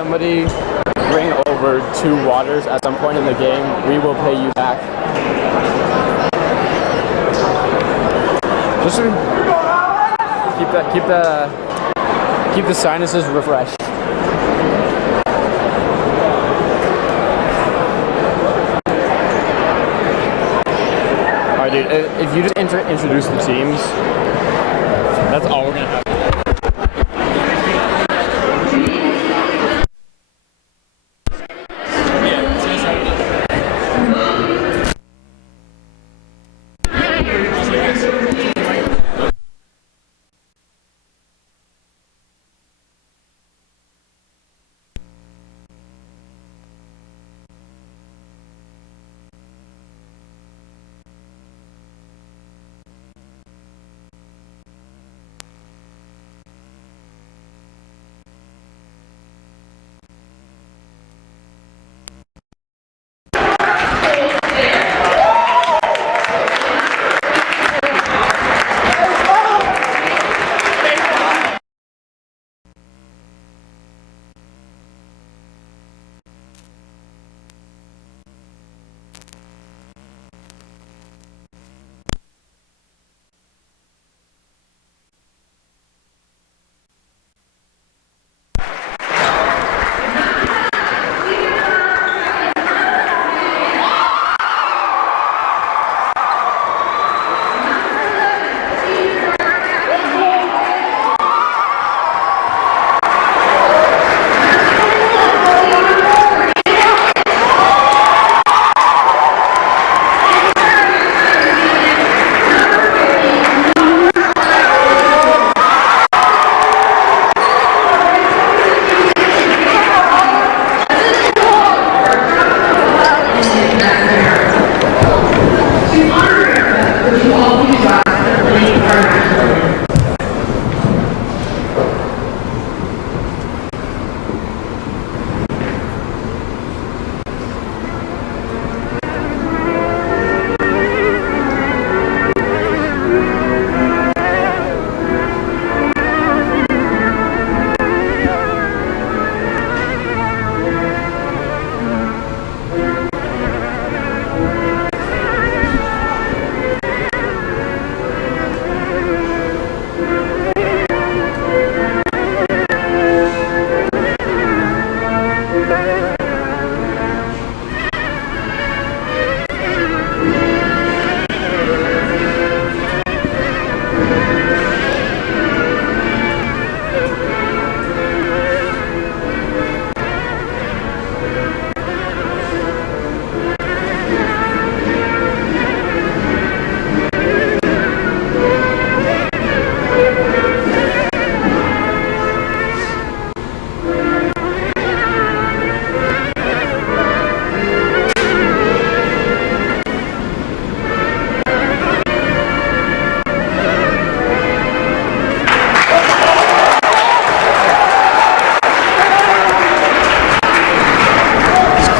somebody bring over 2 waters at some point in the game, we will pay you back. Just to keep the sinuses refreshed. Alright, dude. If you just introduce the teams, that's all we're gonna have.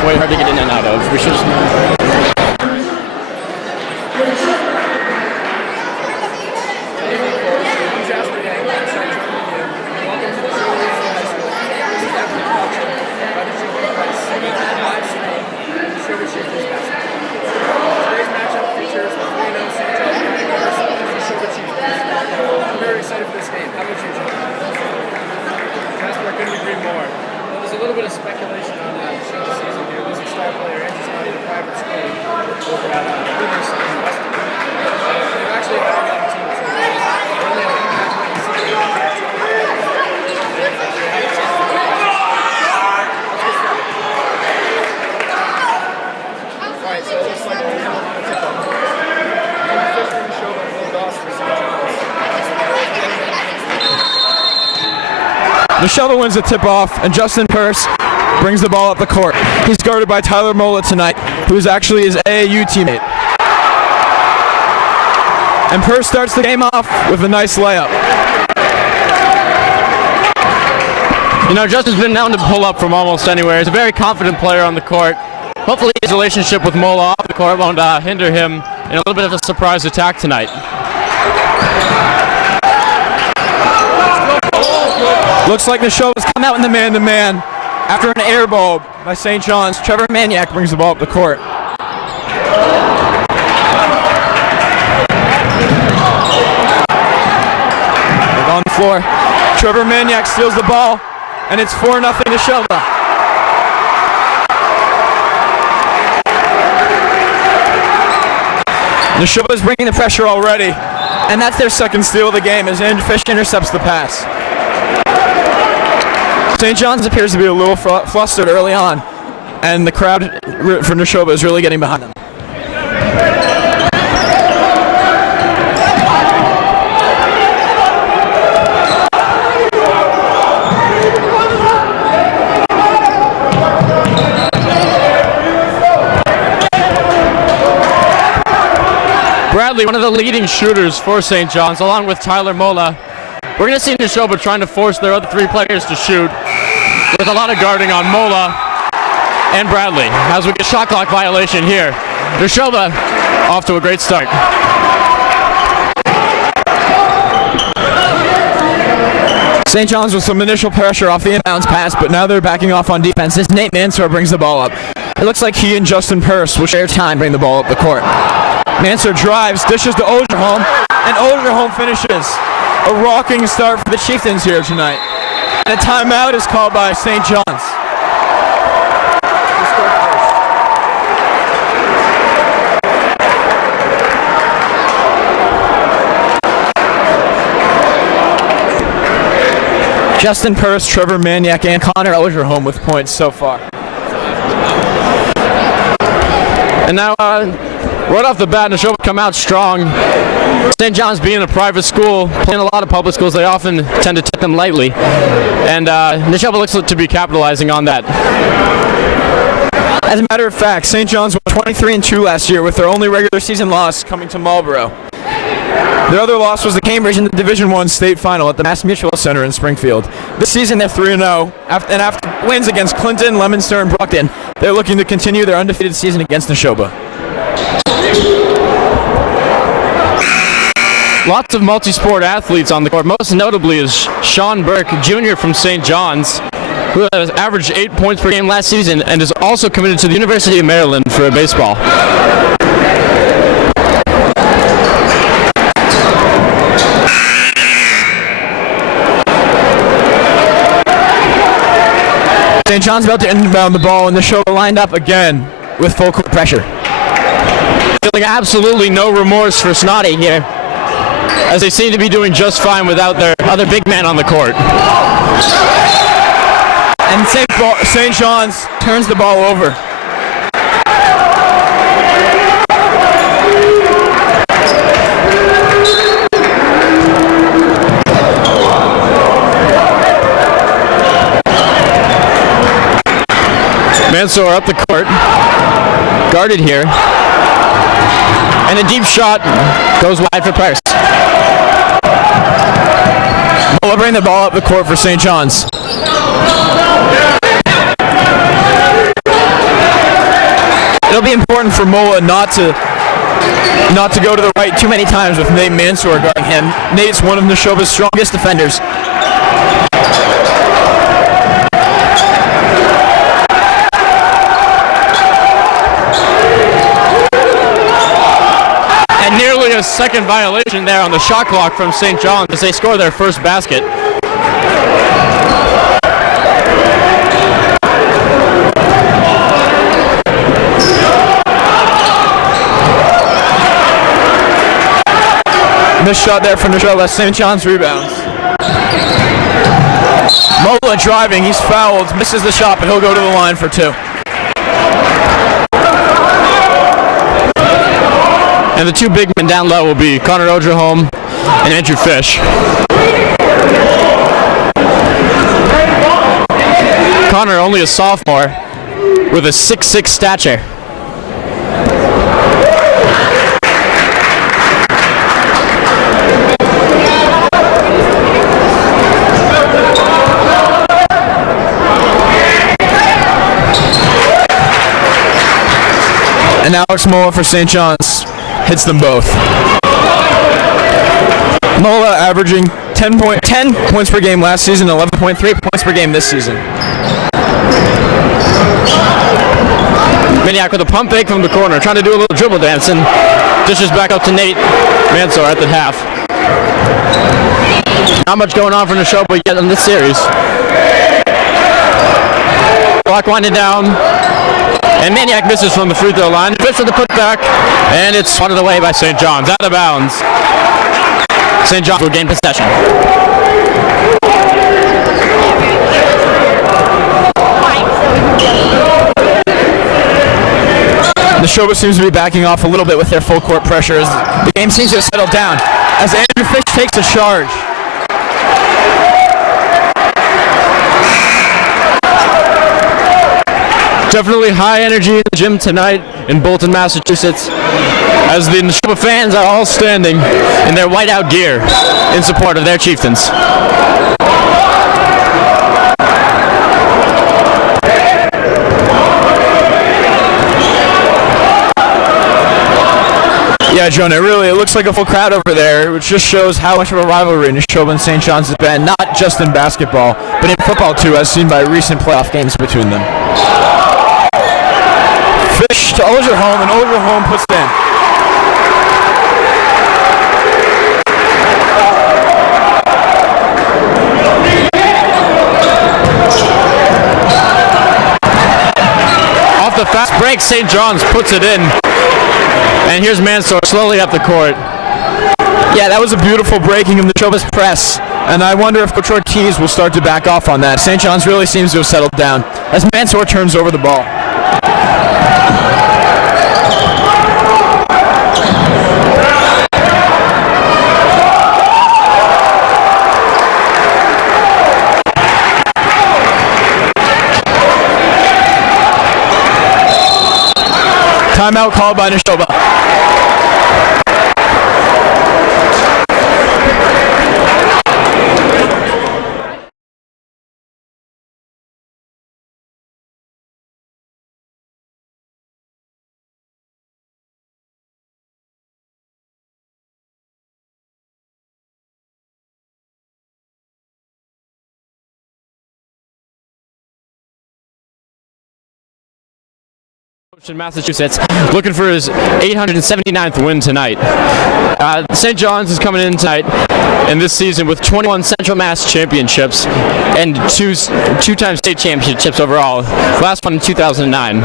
Way hard to get in and out of. We should just I'm very excited for this game. How about you, John? Jasper, I couldn't agree more. Well, there's a little bit of speculation on the season here. There's a star player and just not in a private school over at Varsity in Western. They've actually had a lot of teams. Alright, so it looks like we're going to tip off. First from Nashoba and Will Doss for St. John's. Nashoba wins the tip-off, and Justin Purse brings the ball up the court. He's guarded by Tyler Mola tonight, who's actually his AAU teammate. And Purse starts the game off with a nice layup. You know, Justin's been known to pull up from almost anywhere. He's a very confident player on the court. Hopefully his relationship with Mola off the court won't hinder him in a little bit of a surprise attack tonight. Looks like Nashoba's come out in the man-to-man. After an air ball by St. John's, Trevor Maniac brings the ball up the court. They're on the floor. Trevor Maniac steals the ball, and it's 4-0 Nashoba. Nashoba is bringing the pressure already, and that's their second steal of the game as Fish intercepts the pass. St. John's appears to be a little flustered early on, and the crowd for Nashoba is really getting behind them. Bradley, one of the leading shooters for St. John's, along with Tyler Mola. We're going to see Nashoba trying to force their other three players to shoot with a lot of guarding on Mola and Bradley. As we get shot clock violation here. Nashoba off to a great start. St. John's with some initial pressure off the inbounds pass, but now they're backing off on defense as Nate Mansour brings the ball up. It looks like he and Justin Purse will share time bring the ball up the court. Mansour drives, dishes to Ogerholm, and Ogerholm finishes. A rocking start for the Chieftains here tonight. And a timeout is called by St. John's. Justin Purse, Trevor Maniac, and Connor Ogerholm with points so far. And now, right off the bat, Nashoba come out strong. St. John's being a private school, playing a lot of public schools, they often tend to take them lightly. And Nashoba looks to be capitalizing on that. As a matter of fact, St. John's won 23-2 last year with their only regular season loss coming to Marlborough. Their other loss was the Cambridge in the Division I state final at the Mass Mutual Center in Springfield. This season they're 3-0, and after wins against Clinton, Leominster, and Brockton, they're looking to continue their undefeated season against Nashoba. Lots of multi-sport athletes on the court. Most notably is Sean Burke, Jr. from St. John's, who has averaged 8 points per game last season and is also committed to the University of Maryland for baseball. St. John's about to inbound the ball, and Nashoba lined up again with full court pressure. Feeling absolutely no remorse for Snotty here, as they seem to be doing just fine without their other big man on the court. And St. John's turns the ball over. Mansour up the court, guarded here, and a deep shot goes wide for Purse. Mola bring the ball up the court for St. John's. It'll be important for Mola not to go to the right too many times with Nate Mansour guarding him. Nate's one of Nashoba's strongest defenders. Nearly a second violation there on the shot clock from St. John's as they score their first basket. Missed shot there from Nashoba. St. John's rebounds. Mola driving, he's fouled, misses the shot, but he'll go to the line for two. And the two big men down low will be Connor Ogerholm and Andrew Fish. Connor, only a sophomore, with a 6'6" stature. And Alex Mola for St. John's hits them both. Mola averaging 10 points per game last season, 11.3 points per game this season. Maniac with a pump fake from the corner, trying to do a little dribble dance, and dishes back up to Nate Mansour at the half. Not much going on for Nashoba yet in this series. Clock winding down, and Maniac misses from the free throw line. Fish with the putback, and it's swatted away by St. John's, out of bounds. St. John's will gain possession. Nashoba seems to be backing off a little bit with their full court pressure as the game seems to have settled down as Andrew Fish takes a charge. Definitely high energy in the gym tonight in Bolton, Massachusetts, as the Nashoba fans are all standing in their whiteout gear in support of their chieftains. Yeah, Jonah, it looks like a full crowd over there, which just shows how much of a rivalry Nashoba and St. John's has been, not just in basketball, but in football too, as seen by recent playoff games between them. Fish to Ogerholm, and Ogerholm puts it in. Off the fast break, St. John's puts it in. And here's Mansour slowly up the court. Yeah, that was a beautiful breaking of Nashoba's press, and I wonder if Coach Ortiz will start to back off on that. St. John's really seems to have settled down as Mansour turns over the ball. Timeout called by Nashoba. In Massachusetts, looking for his 879th win tonight. St. John's is coming in tonight and this season with 21 Central Mass championships and two-time state championships overall. Last one in 2009.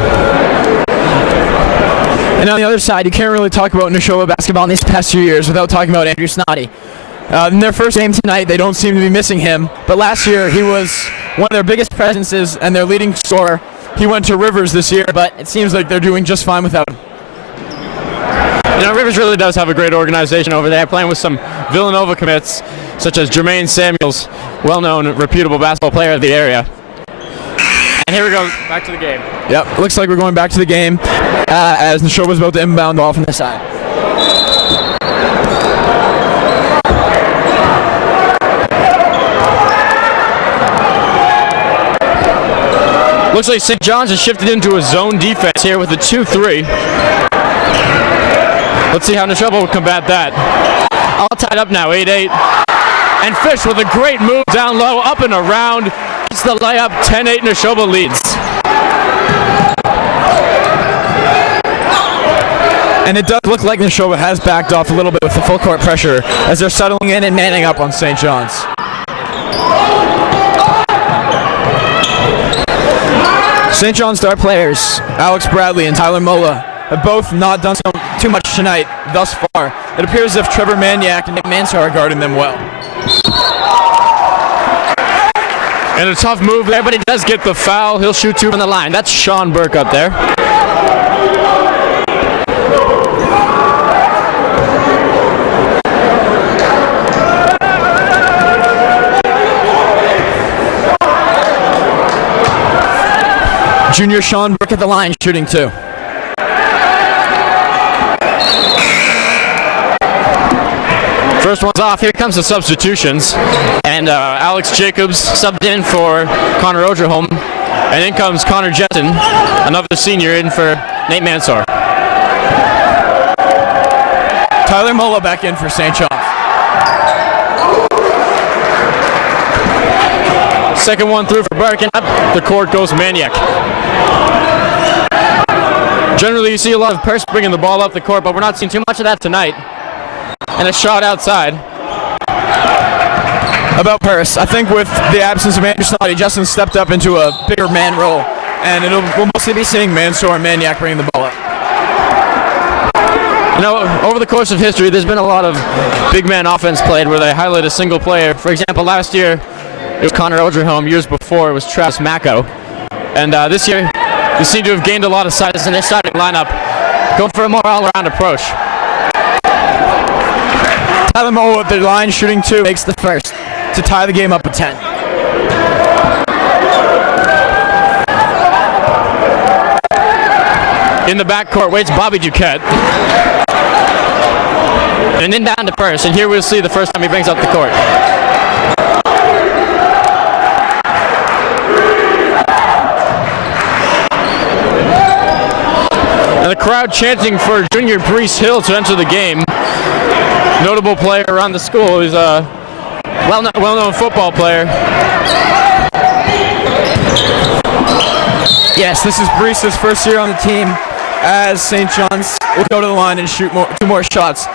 And on the other side, you can't really talk about Nashoba basketball in these past few years without talking about Andrew Snoddy. In their first game tonight, they don't seem to be missing him, but last year he was one of their biggest presences and their leading scorer. He went to Rivers this year, but it seems like they're doing just fine without him. You know, Rivers really does have a great organization over there, playing with some Villanova commits, such as Jermaine Samuels, well-known, reputable basketball player of the area. And here we go, back to the game. Yep, looks like we're going back to the game as Nashoba's about to inbound off on the side. Looks like St. John's has shifted into a zone defense here with a 2-3. Let's see how Nashoba will combat that. All tied up now, 8-8. And Fish with a great move down low, up and around. It's the layup, 10-8, Nashoba leads. And it does look like Nashoba has backed off a little bit with the full court pressure as they're settling in and manning up on St. John's. St. John's star players, Alex Bradley and Tyler Mola, have both not done too much tonight thus far. It appears as if Trevor Maniac and Nick Mansour are guarding them well. And a tough move there, but he does get the foul. He'll shoot two from the line. That's Sean Burke up there. Junior Sean Burke at the line, shooting two. First one's off. Here comes the substitutions. And Alex Jacobs subbed in for Connor Ogerholm. And in comes Connor Jetton, another senior, in for Nate Mansour. Tyler Mola back in for St. John's. Second one through for Burke, and up the court goes Maniac. Generally, you see a lot of Purse bringing the ball up the court, but we're not seeing too much of that tonight. And a shot outside. About Purse, I think with the absence of Andrew Snoddy, Justin stepped up into a bigger man role, and we'll mostly be seeing Mansour and Maniac bringing the ball up. You know, over the course of history, there's been a lot of big man offense played where they highlight a single player. For example, last year, it was Connor Oldreholm. Years before, it was Travis Macco. And this year, they seem to have gained a lot of size in their starting lineup, going for a more all-around approach. Tyler Moe with the line shooting 2 makes the first to tie the game up at 10. In the backcourt waits Bobby Duquette. And inbound to Purse, and here we'll see the first time he brings up the court. And the crowd chanting for junior Brees Hill to enter the game. Notable player around the school. He's a well-known football player. Yes, this is Brees' first year on the team as St. John's will go to the line and shoot 2 more shots.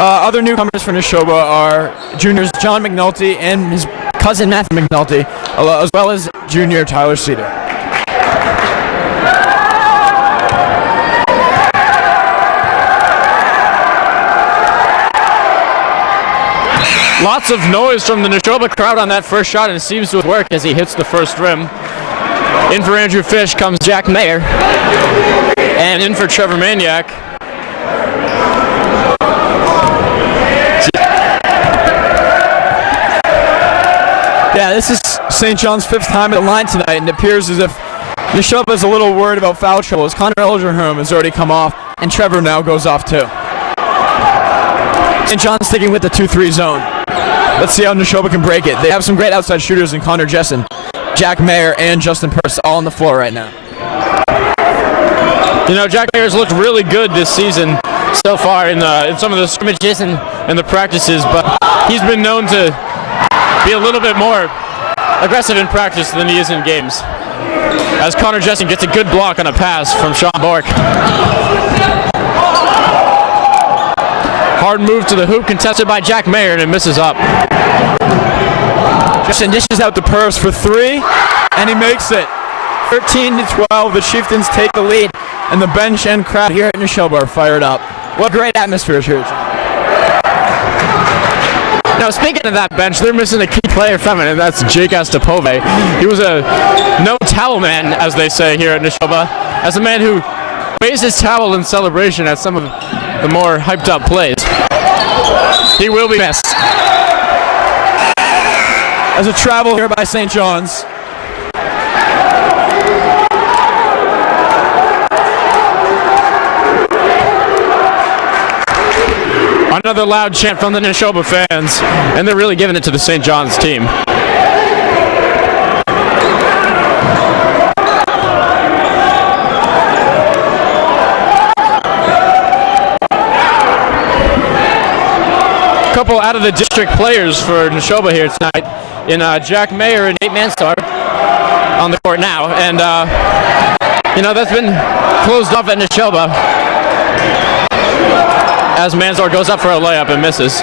Other newcomers for Nashoba are juniors John McNulty and his cousin Matthew McNulty, as well as junior Tyler Cedar. Lots of noise from the Nashoba crowd on that first shot, and it seems to work as he hits the first rim. In for Andrew Fish comes Jack Mayer, and in for Trevor Maniac. Yeah, this is St. John's 5th time at the line tonight, and it appears as if Nashoba is a little worried about foul trouble as Connor Oldreholm has already come off, and Trevor now goes off too. St. John's sticking with the 2-3 zone. Let's see how Nashoba can break it. They have some great outside shooters in Connor Jessen, Jack Mayer, and Justin Purse all on the floor right now. You know, Jack Mayer's looked really good this season so far in some of the scrimmages and the practices, but he's been known to be a little bit more aggressive in practice than he is in games. As Connor Jessen gets a good block on a pass from Sean Bork. Hard move to the hoop, contested by Jack Mayer, and it misses up. Jessen dishes out to Purse for 3, and he makes it. 13-12, the Chieftains take the lead, and the bench and crowd here at Nashoba are fired up. What a great atmosphere here. Now, speaking of that bench, they're missing a key player from it, and that's Jake Astapove. He was a no-towel man, as they say here at Nashoba, as a man who raised his towel in celebration at some of the more hyped-up plays. He will be missed. As a travel here by St. John's. Another loud chant from the Nashoba fans, and they're really giving it to the St. John's team. Couple out of the district players for Nashoba here tonight in Jack Mayer and Nate Mansour on the court now, and you know, that's been closed off at Nashoba as Mansour goes up for a layup and misses.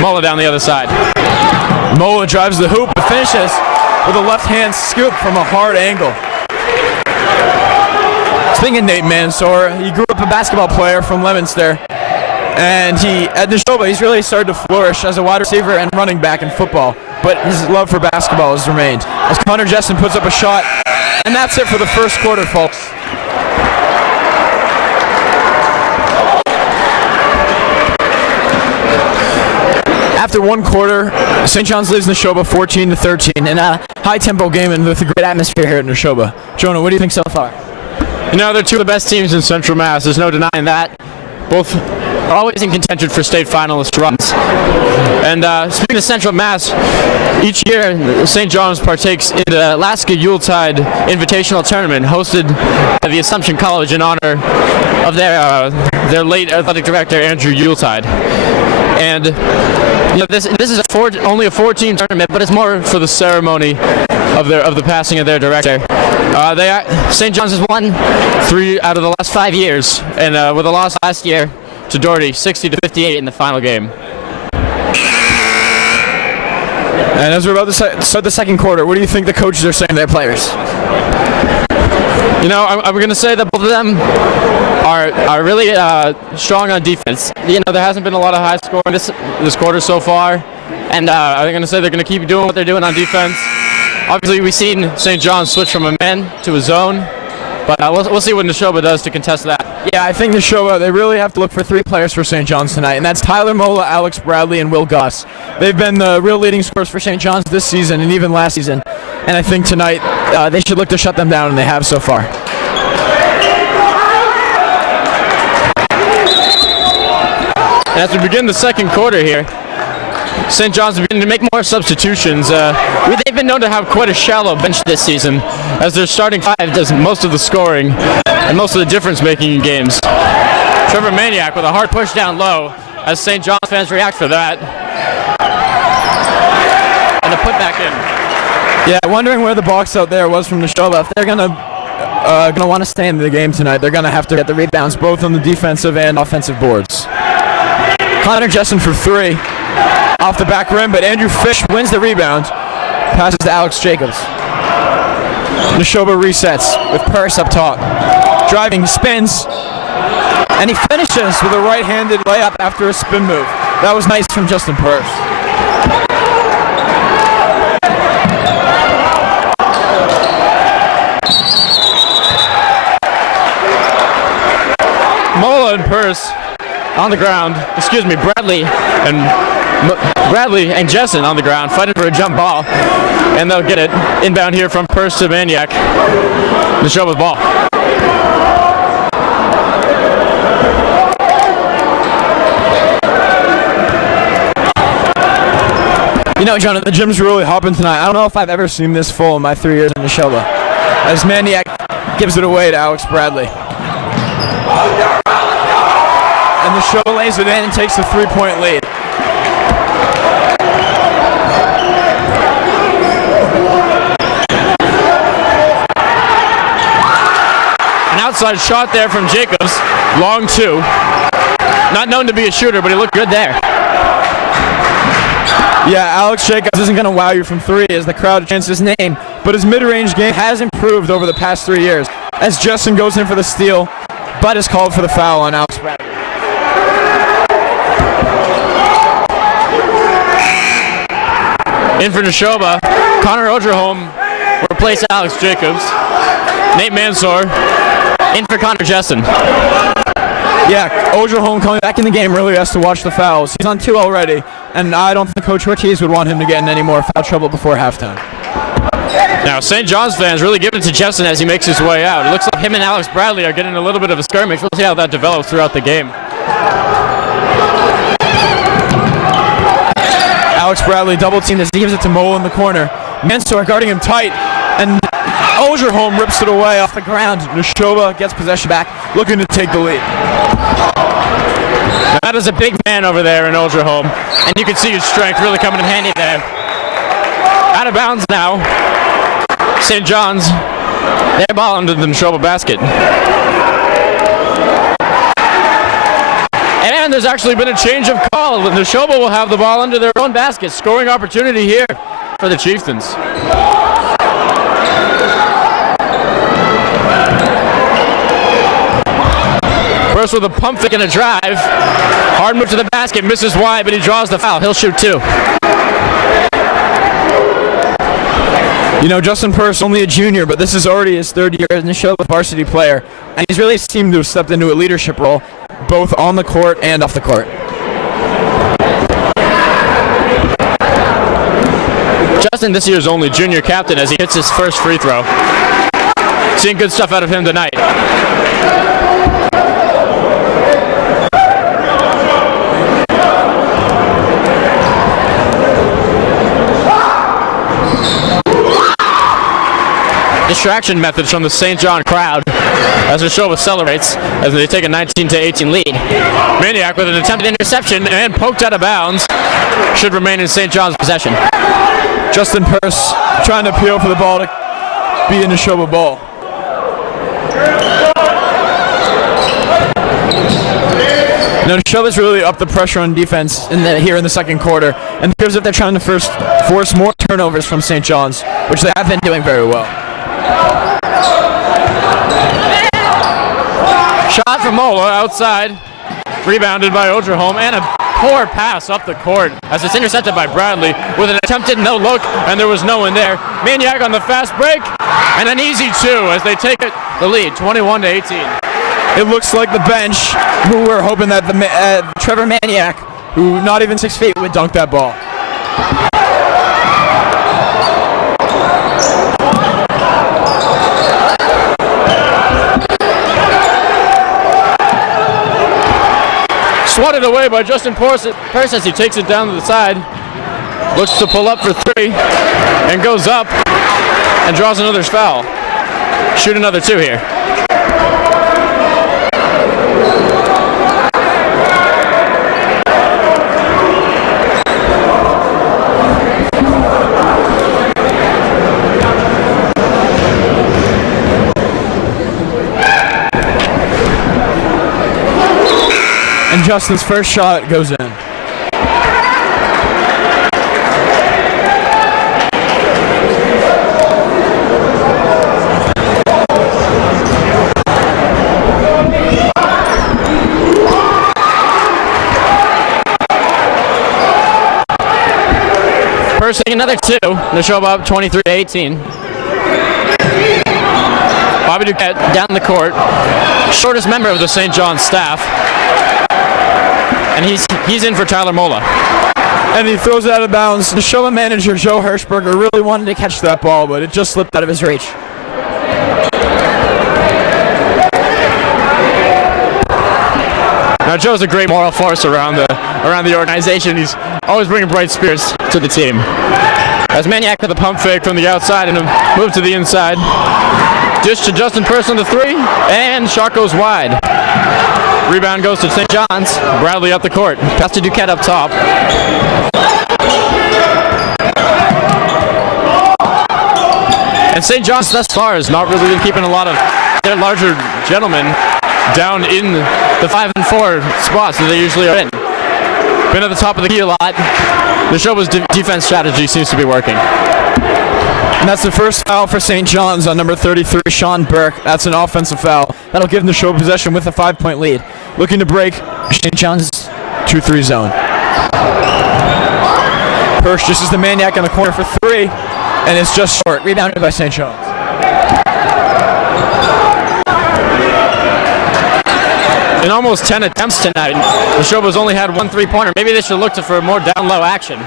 Mola down the other side. Mola drives the hoop and finishes with a left-hand scoop from a hard angle. Speaking of Nate Mansour, he grew up a basketball player from Leominster. And at Nashoba, he's really started to flourish as a wide receiver and running back in football. But his love for basketball has remained. As Connor Jessen puts up a shot, and that's it for the first quarter, folks. After one quarter, St. John's leads Nashoba 14-13 in a high-tempo game and with a great atmosphere here at Nashoba. Jonah, what do you think so far? You know, they're two of the best teams in Central Mass. There's no denying that. Both are always in contention for state finalist runs. And speaking of Central Mass, each year St. John's partakes in the Alaska Yuletide Invitational Tournament hosted at the Assumption College in honor of their late athletic director, Andrew Yuletide. And you know, this is only a 4-team tournament, but it's more for the ceremony of the passing of their director. St. John's has won 3 out of the last 5 years, and with a loss last year to Doherty, 60-58 in the final game. And as we're about to start the second quarter, what do you think the coaches are saying to their players? You know, I'm going to say that both of them are really strong on defense. You know, there hasn't been a lot of high scoring this quarter so far, and I'm going to say they're going to keep doing what they're doing on defense. Obviously, we've seen St. John's switch from a man to a zone, but we'll see what Nashoba does to contest that. Yeah, I think Nashoba, they really have to look for 3 players for St. John's tonight, and that's Tyler Mola, Alex Bradley, and Will Goss. They've been the real leading scorers for St. John's this season and even last season, and I think tonight they should look to shut them down, and they have so far. As we begin the second quarter here, St. John's is beginning to make more substitutions. They've been known to have quite a shallow bench this season, as their starting 5 does most of the scoring and most of the difference-making in games. Trevor Maniac with a hard push down low, as St. John's fans react for that. And a put back in. Yeah, wondering where the box out there was from Nashoba. If they're gonna want to stay in the game tonight, they're gonna have to get the rebounds both on the defensive and offensive boards. Connor Jessen for 3. Off the back rim, but Andrew Fish wins the rebound. Passes to Alex Jacobs. Nashoba resets with Purse up top. Driving, spins, and he finishes with a right-handed layup after a spin move. That was nice from Justin Purse. Mola and Purse on the ground. Bradley and Jessen on the ground fighting for a jump ball, and they'll get it inbound here from Purse to Maniac. Nashoba's ball. You know, John, the gym's really hopping tonight. I don't know if I've ever seen this full in my 3 years in Nashoba, as Maniac gives it away to Alex Bradley. And Nashoba lays it in and takes a 3-point lead. Outside shot there from Jacobs, long 2. Not known to be a shooter, but he looked good there. Yeah, Alex Jacobs isn't going to wow you from 3 as the crowd chants his name, but his mid-range game has improved over the past 3 years as Justin goes in for the steal, but is called for the foul on Alex Bradley. In for Nashoba, Connor Ogerholm replaced Alex Jacobs. Nate Mansour in for Connor Jessen. Yeah, Ogerholm coming back in the game really has to watch the fouls. He's on 2 already, and I don't think Coach Ortiz would want him to get in any more foul trouble before halftime. Now, St. John's fans really giving it to Jessen as he makes his way out. It looks like him and Alex Bradley are getting a little bit of a skirmish. We'll see how that develops throughout the game. Alex Bradley double teamed as he gives it to Mola in the corner. Mansour guarding him tight, and Ogerholm rips it away off the ground. Nashoba gets possession back, looking to take the lead. That is a big man over there in Ogerholm, and you can see his strength really coming in handy there. Out of bounds now. St. John's, their ball under the Nashoba basket. And there's actually been a change of call. Nashoba will have the ball under their own basket. Scoring opportunity here for the Chieftains. First with a pump fake and a drive. Hard move to the basket, misses wide, but he draws the foul. He'll shoot 2. You know, Justin Purse, only a junior, but this is already his 3rd year as Nashoba varsity player, and he's really seemed to have stepped into a leadership role, both on the court and off the court. Justin, this year's only junior captain, as he hits his first free throw. Seeing good stuff out of him tonight. Distraction methods from the St. John crowd as Nashoba celebrates as they take a 19-18 lead. Maniac with an attempted interception and poked out of bounds. Should remain in St. John's possession. Justin Purse trying to appeal for the ball to be a Nashoba ball. Now, Nashoba's really upped the pressure on defense here in the second quarter, and it appears that they're trying to force more turnovers from St. John's, which they have been doing very well. Shot from Mola outside, rebounded by Ogerholm, and a poor pass up the court as it's intercepted by Bradley with an attempted no look, and there was no one there. Maniac on the fast break, and an easy two as they take the lead, 21-18. It looks like the bench, who were hoping that Trevor Maniac, who not even 6 feet, would dunk that ball. Swatted away by Justin Purse as he takes it down to the side. Looks to pull up for three and goes up and draws another foul. Shoot another two here. And Justin's first shot goes in. Purse another two. Nashoba up 23-18. Bobby Duquette down the court. Shortest member of the St. John's staff. And he's in for Tyler Mola. And he throws it out of bounds. Nashoba manager Joe Hirschberger really wanted to catch that ball, but it just slipped out of his reach. Now Joe's a great moral force around the organization. He's always bringing bright spirits to the team. As Maniac with a pump fake from the outside and a move to the inside. Dish to Justin Purse on the three, and shot goes wide. Rebound goes to St. John's. Bradley up the court. Pass to Duquette up top. And St. John's thus far has not really been keeping a lot of their larger gentlemen down in the 5 and 4 spots that they usually are in. Been at the top of the key a lot. Nashoba's defense strategy seems to be working. And that's the first foul for St. John's on number 33, Sean Burke. That's an offensive foul. That'll give Nashoba possession with a 5-point lead. Looking to break St. John's 2-3 zone. Hirsch just is the Maniac in the corner for three, and it's just short. Rebounded by St. John's. In almost 10 attempts tonight, Nashoba's only had one three-pointer. Maybe they should look for more down-low action.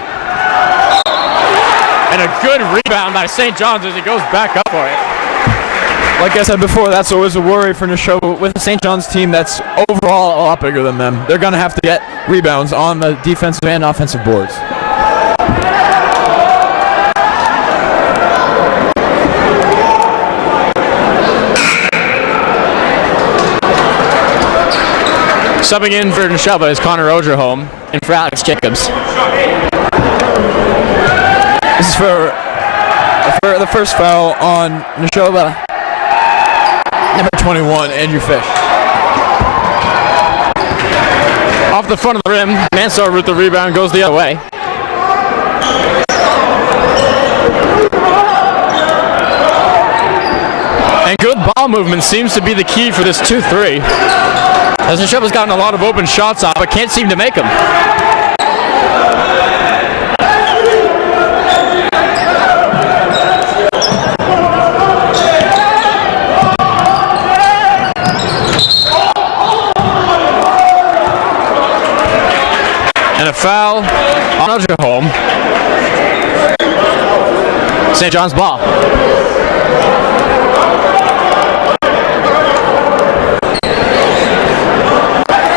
And a good rebound by St. John's as he goes back up for it. Like I said before, that's always a worry for Nashoba with the St. John's team that's overall a lot bigger than them. They're going to have to get rebounds on the defensive and offensive boards. Subbing in for Nashoba is Connor Ogerholm and for Alex Jacobs. This is for the first foul on Nashoba. Number 21, Andrew Fish. Off the front of the rim, Mansour with the rebound goes the other way. And good ball movement seems to be the key for this 2-3. As Nashoba's gotten a lot of open shots off, but can't seem to make them. And a foul on Ogerholm. St. John's ball.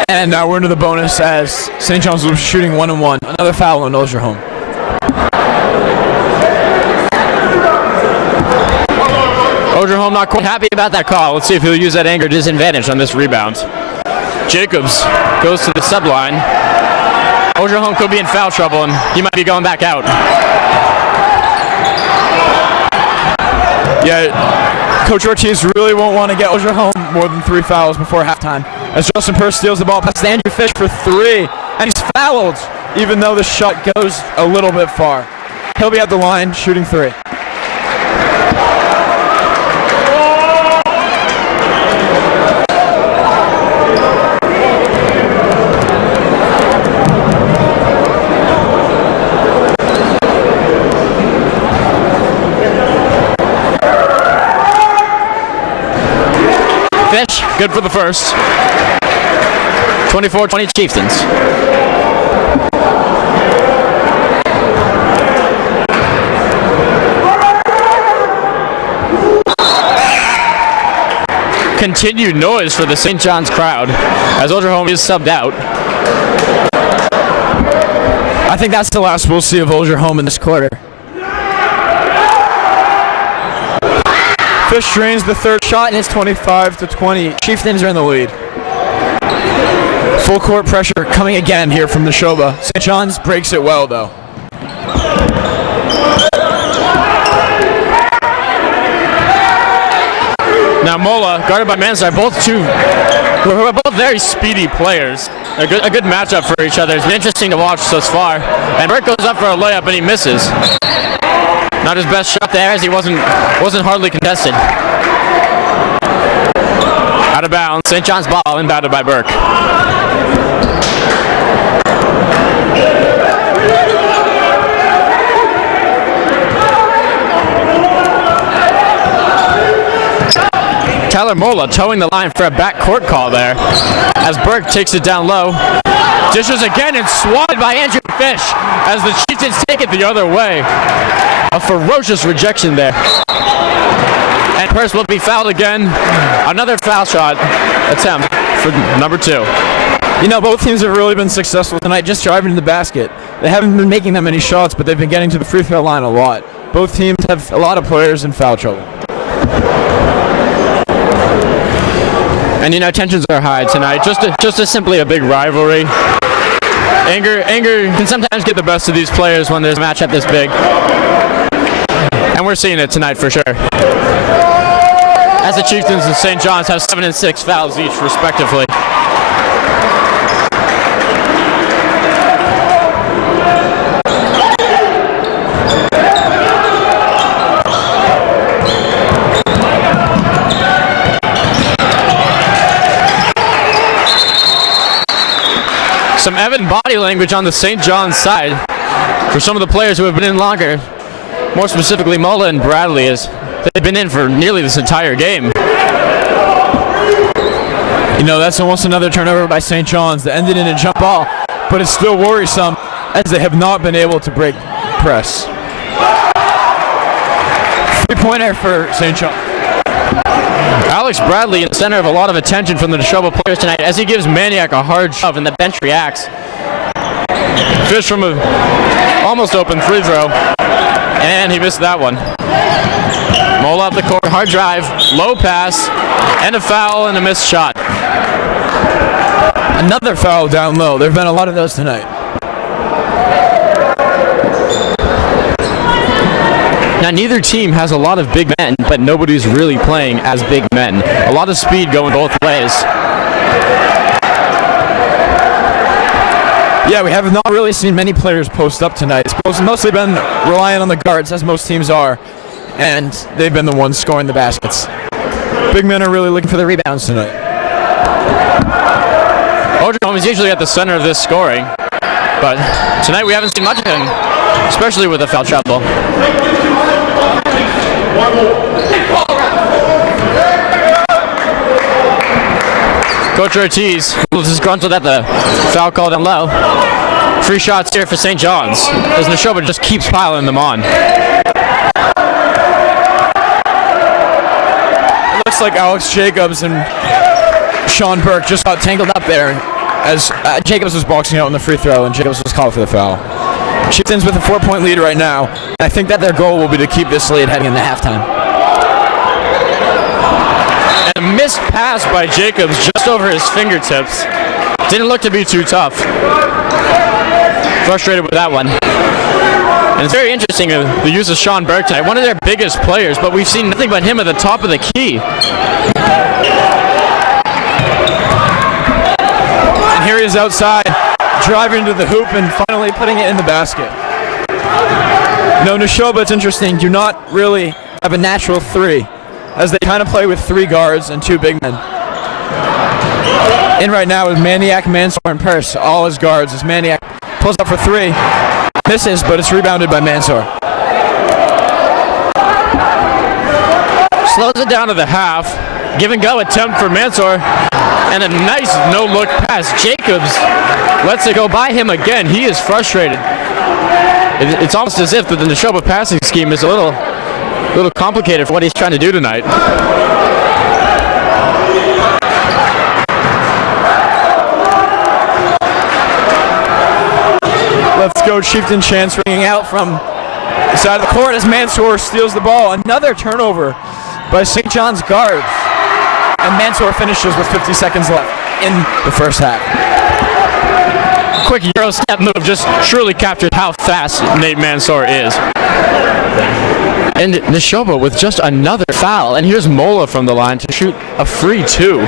And now we're into the bonus as St. John's will be shooting 1-1. Another foul on Ogerholm. Ogerholm not quite happy about that call. Let's see if he'll use that anger disadvantage on this rebound. Jacobs goes to the subline. Ogerholm could be in foul trouble, and he might be going back out. Yeah, Coach Ortiz really won't want to get Ultra home more than 3 fouls before halftime. As Justin Purse steals the ball past Andrew Fish for 3, and he's fouled, even though the shot goes a little bit far. He'll be at the line shooting 3. Fish, good for the first. 24-20 Chieftains. Continued noise for the St. John's crowd as Oklahoma is subbed out. I think that's the last we'll see of Oklahoma in this quarter. Fish drains the third shot and it's 25-20. Chieftains are in the lead. Full court pressure coming again here from Nashoba. St. John's breaks it well though. Now Mola, guarded by Mansar, both very speedy players. A good matchup for each other. It's been interesting to watch so far. And Burke goes up for a layup and he misses. Not his best shot there as he wasn't hardly contested. Out of bounds, St. John's ball inbounded by Burke. Tyler Mola towing the line for a backcourt call there as Burke takes it down low. Dishes again and swatted by Andrew Fish as the Chieftains take it the other way. A ferocious rejection there. And Purse will be fouled again. Another foul shot attempt for number 2. You know, both teams have really been successful tonight just driving to the basket. They haven't been making that many shots, but they've been getting to the free throw line a lot. Both teams have a lot of players in foul trouble. And you know, tensions are high tonight. Just simply a big rivalry. Anger can sometimes get the best of these players when there's a matchup this big. And we're seeing it tonight for sure. As the Chieftains and St. John's have 7 and 6 fouls each, respectively. Some evident body language on the St. John's side for some of the players who have been in longer. More specifically, Mola and Bradley, as they've been in for nearly this entire game. You know, that's almost another turnover by St. John's that ended in a jump ball, but it's still worrisome as they have not been able to break press. 3-pointer for St. John's. Alex Bradley in the center of a lot of attention from the Nashoba players tonight as he gives Maniac a hard shove and the bench reacts. Fish from a almost open free throw, and he missed that one. Mola up the court, hard drive, low pass, and a foul and a missed shot. Another foul down low. There have been a lot of those tonight. Now, neither team has a lot of big men, but nobody's really playing as big men. A lot of speed going both ways. Yeah, we have not really seen many players post up tonight. It's mostly been relying on the guards, as most teams are, and they've been the ones scoring the baskets. Big men are really looking for the rebounds tonight. Oklahoma is usually at the center of this scoring, but tonight we haven't seen much of him, especially with the foul trouble. Coach Ortiz was disgruntled at the foul call down low. Free shots here for St. John's as Nashoba just keeps piling them on. It looks like Alex Jacobs and Sean Burke just got tangled up there as Jacobs was boxing out on the free throw and Jacobs was called for the foul. Chieftains with a 4-point lead right now. I think that their goal will be to keep this lead heading into halftime. And a missed pass by Jacobs just over his fingertips. Didn't look to be too tough. Frustrated with that one. And it's very interesting the use of Sean Burke tonight, one of their biggest players, but we've seen nothing but him at the top of the key. And here he is outside, driving to the hoop and finally putting it in the basket. No, Nashoba, it's interesting, do not really have a natural three, as they kind of play with 3 guards and 2 big men. In right now is Maniac, Mansour, and Purse, all his guards, as Maniac pulls up for 3. Misses, but it's rebounded by Mansour. Slows it down to the half. Give and go attempt for Mansour. And a nice no-look pass. Jacobs lets it go by him again. He is frustrated. It's almost as if the Nashoba passing scheme is a little complicated for what he's trying to do tonight. Let's go, Chieftain chants ringing out from the side of the court as Mansour steals the ball. Another turnover by St. John's guards. And Mansour finishes with 50 seconds left in the first half. Quick Euro step move just truly captured how fast Nate Mansour is. And Nashoba with just another foul. And here's Mola from the line to shoot a free 2.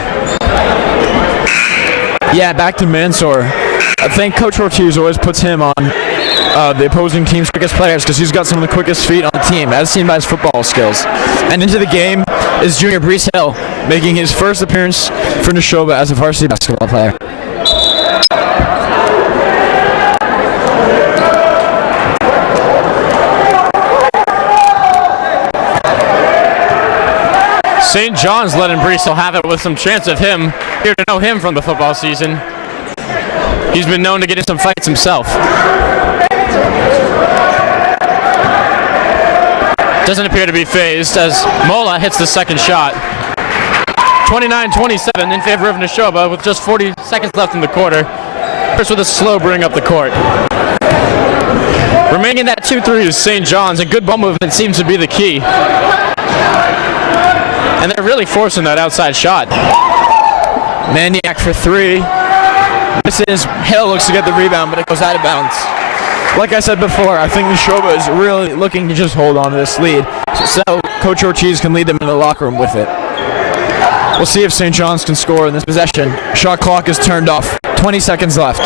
Yeah, back to Mansour. I think Coach Ortiz always puts him on the opposing team's quickest players because he's got some of the quickest feet on the team, as seen by his football skills. And into the game is junior Brees Hill, making his first appearance for Nashoba as a varsity basketball player. St. John's letting Brees Hill have it with some chance of him. Here to know him from the football season. He's been known to get in some fights himself. Doesn't appear to be phased as Mola hits the second shot. 29-27 in favor of Nashoba with just 40 seconds left in the quarter. First with a slow bring up the court. Remaining that 2-3 is St. John's, and good ball movement seems to be the key. And they're really forcing that outside shot. Maniac for 3. Misses. Hill looks to get the rebound, but it goes out of bounds. Like I said before, I think Nashoba is really looking to just hold on to this lead so Coach Ortiz can lead them in the locker room with it. We'll see if St. John's can score in this possession. Shot clock is turned off. 20 seconds left.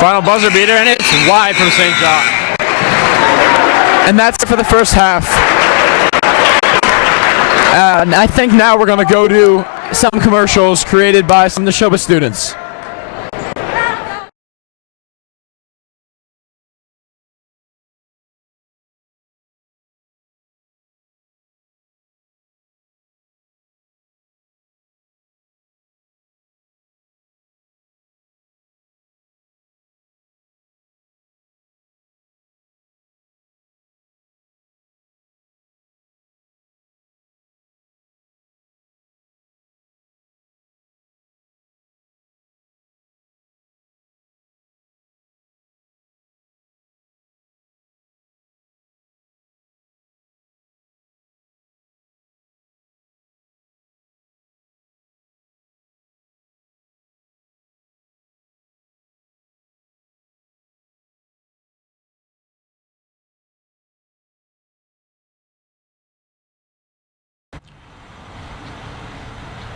Final buzzer beater, and it's wide from St. John. And that's it for the first half. And I think now we're going to go to some commercials created by some Nashoba students.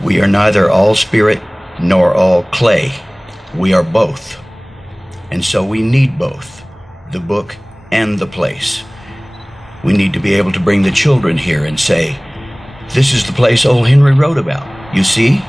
We are neither all spirit nor all clay. We are both. And so we need both, the book and the place. We need to be able to bring the children here and say, this is the place old Henry wrote about. You see?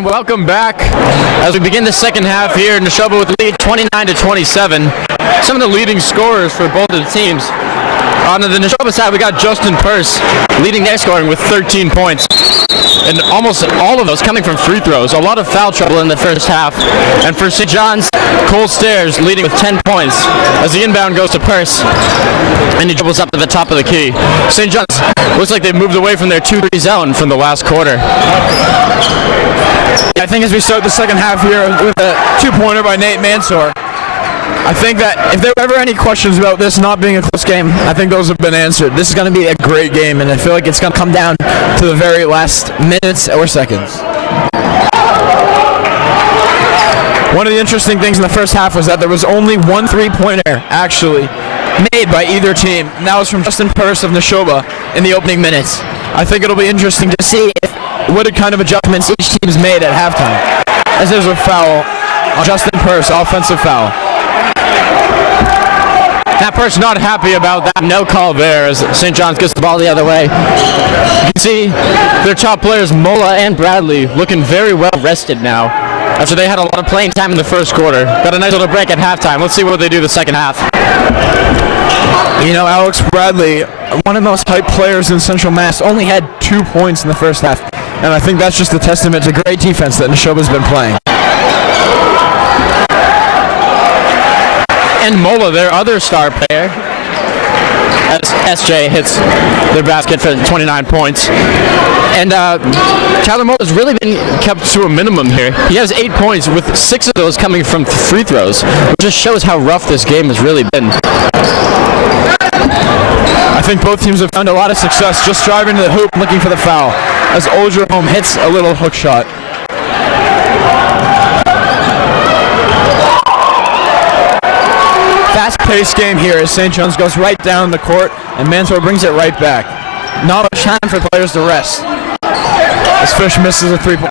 And welcome back as we begin the second half here. Nashoba with the lead 29-27. Some of the leading scorers for both of the teams. On the Nashoba side, we got Justin Purse leading their scoring with 13 points. And almost all of those coming from free throws. A lot of foul trouble in the first half. And for St. John's, Cole Stairs leading with 10 points as the inbound goes to Purse. And he dribbles up to the top of the key. St. John's looks like they moved away from their 2-3 zone from the last quarter. I think as we start the second half here with a two-pointer by Nate Mansour, I think that if there were ever any questions about this not being a close game, I think those have been answered. This is going to be a great game, and I feel like it's going to come down to the very last minutes or seconds. One of the interesting things in the first half was that there was only one three-pointer actually made by either team, and that was from Justin Purse of Nashoba in the opening minutes. I think it'll be interesting to see what kind of adjustments each team's made at halftime. As there's a foul on Justin Purse, offensive foul. That Purse not happy about that. No call there as St. John's gets the ball the other way. You can see their top players, Mola and Bradley, looking very well rested now after they had a lot of playing time in the first quarter. Got a nice little break at halftime. Let's see what they do the second half. You know, Alex Bradley, one of the most hyped players in Central Mass, only had 2 points in the first half. And I think that's just a testament to great defense that Nashoba's been playing. And Mola, their other star player, as SJ hits their basket for 29 points. And Tyler Mola's really been kept to a minimum here. He has 8 points, with 6 of those coming from free throws, which just shows how rough this game has really been. I think both teams have found a lot of success just driving to the hoop looking for the foul, as Olgerholm hits a little hook shot. Fast-paced game here as St. John's goes right down the court and Mansour brings it right back. Not much time for players to rest. As Fish misses a three-point.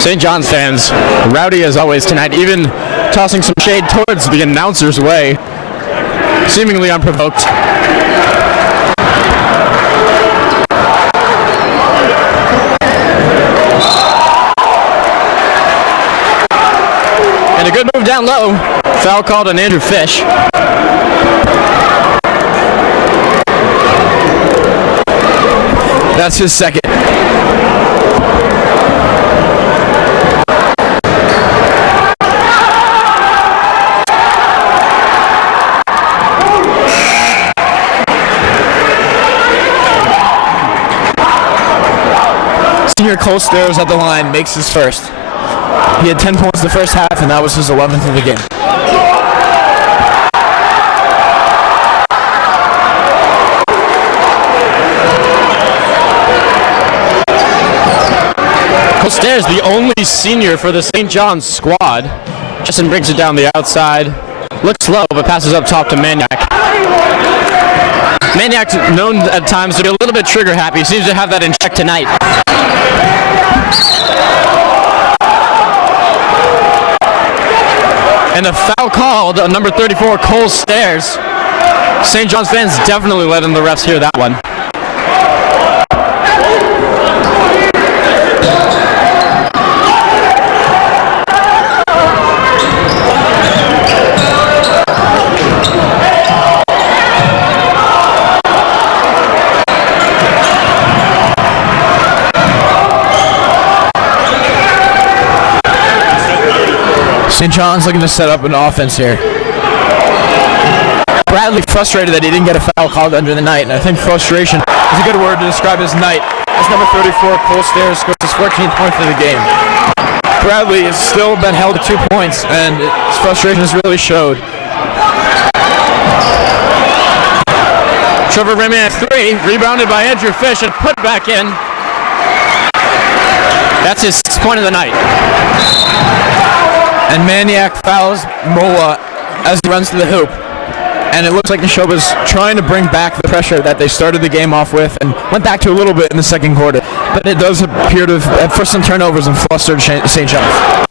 St. John's fans, rowdy as always tonight, even tossing some shade towards the announcer's way, seemingly unprovoked. And a good move down low. Foul called on Andrew Fish. That's his second. Senior Cole Stairs at the line makes his first. He had 10 points the first half, and that was his 11th of the game. Cole Stairs, the only senior for the St. John's squad. Justin brings it down the outside. Looks low, but passes up top to Maniac. Maniac, known at times to be a little bit trigger happy, seems to have that in check tonight. And a foul called on number 34, Cole Stairs. St. John's fans definitely letting the refs hear that one. St. John's looking to set up an offense here. Bradley frustrated that he didn't get a foul called under the night, and I think frustration is a good word to describe his night, as number 34, Cole Stairs, scores his 14th point for the game. Bradley has still been held to 2 points, and his frustration has really showed. Trevor Remy at 3, rebounded by Andrew Fish and put back in. That's his 6th point of the night. And Maniac fouls Mola as he runs to the hoop. And it looks like Nashoba's trying to bring back the pressure that they started the game off with and went back to a little bit in the second quarter. But it does appear to have forced some turnovers and flustered St. John's.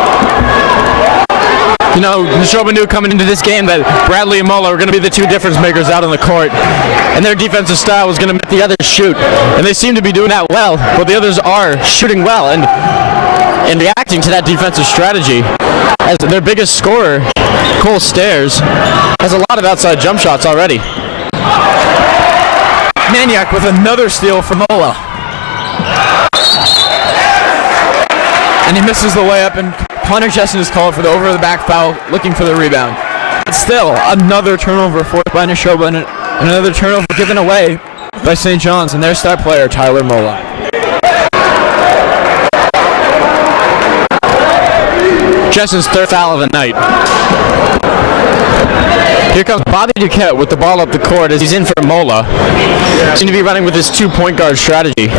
You know, Nashoba knew coming into this game that Bradley and Mola were going to be the two difference makers out on the court. And their defensive style was going to make the others shoot. And they seem to be doing that well, but the others are shooting well and reacting to that defensive strategy. As their biggest scorer, Cole Stairs, has a lot of outside jump shots already. Maniac with another steal from Mola. And he misses the layup, and Connor Jessen is called for the over-the-back foul, looking for the rebound. But still, another turnover forced by Nashoba, and another turnover given away by St. John's and their star player, Tyler Mola. Jessen's third foul of the night. Here comes Bobby Duquette with the ball up the court as he's in for Mola. Seems to be running with his 2-point guard strategy.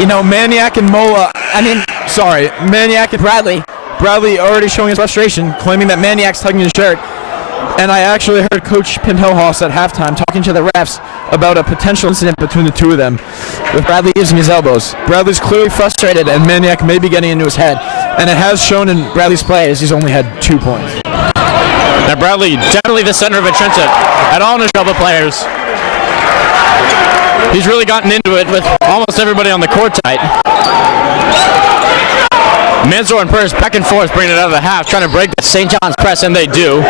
You know, Maniac and Bradley. Bradley already showing his frustration, claiming that Maniac's tugging his shirt. And I actually heard Coach Pinto-Haas at halftime talking to the refs about a potential incident between the two of them, with Bradley using his elbows. Bradley's clearly frustrated, and Maniac may be getting into his head. And it has shown in Bradley's play as he's only had 2 points. Now Bradley, definitely the center of attention at all Nashoba players. He's really gotten into it with almost everybody on the court tonight. Mansour and Purse back and forth, bringing it out of the half, trying to break the St. John's press, and they do.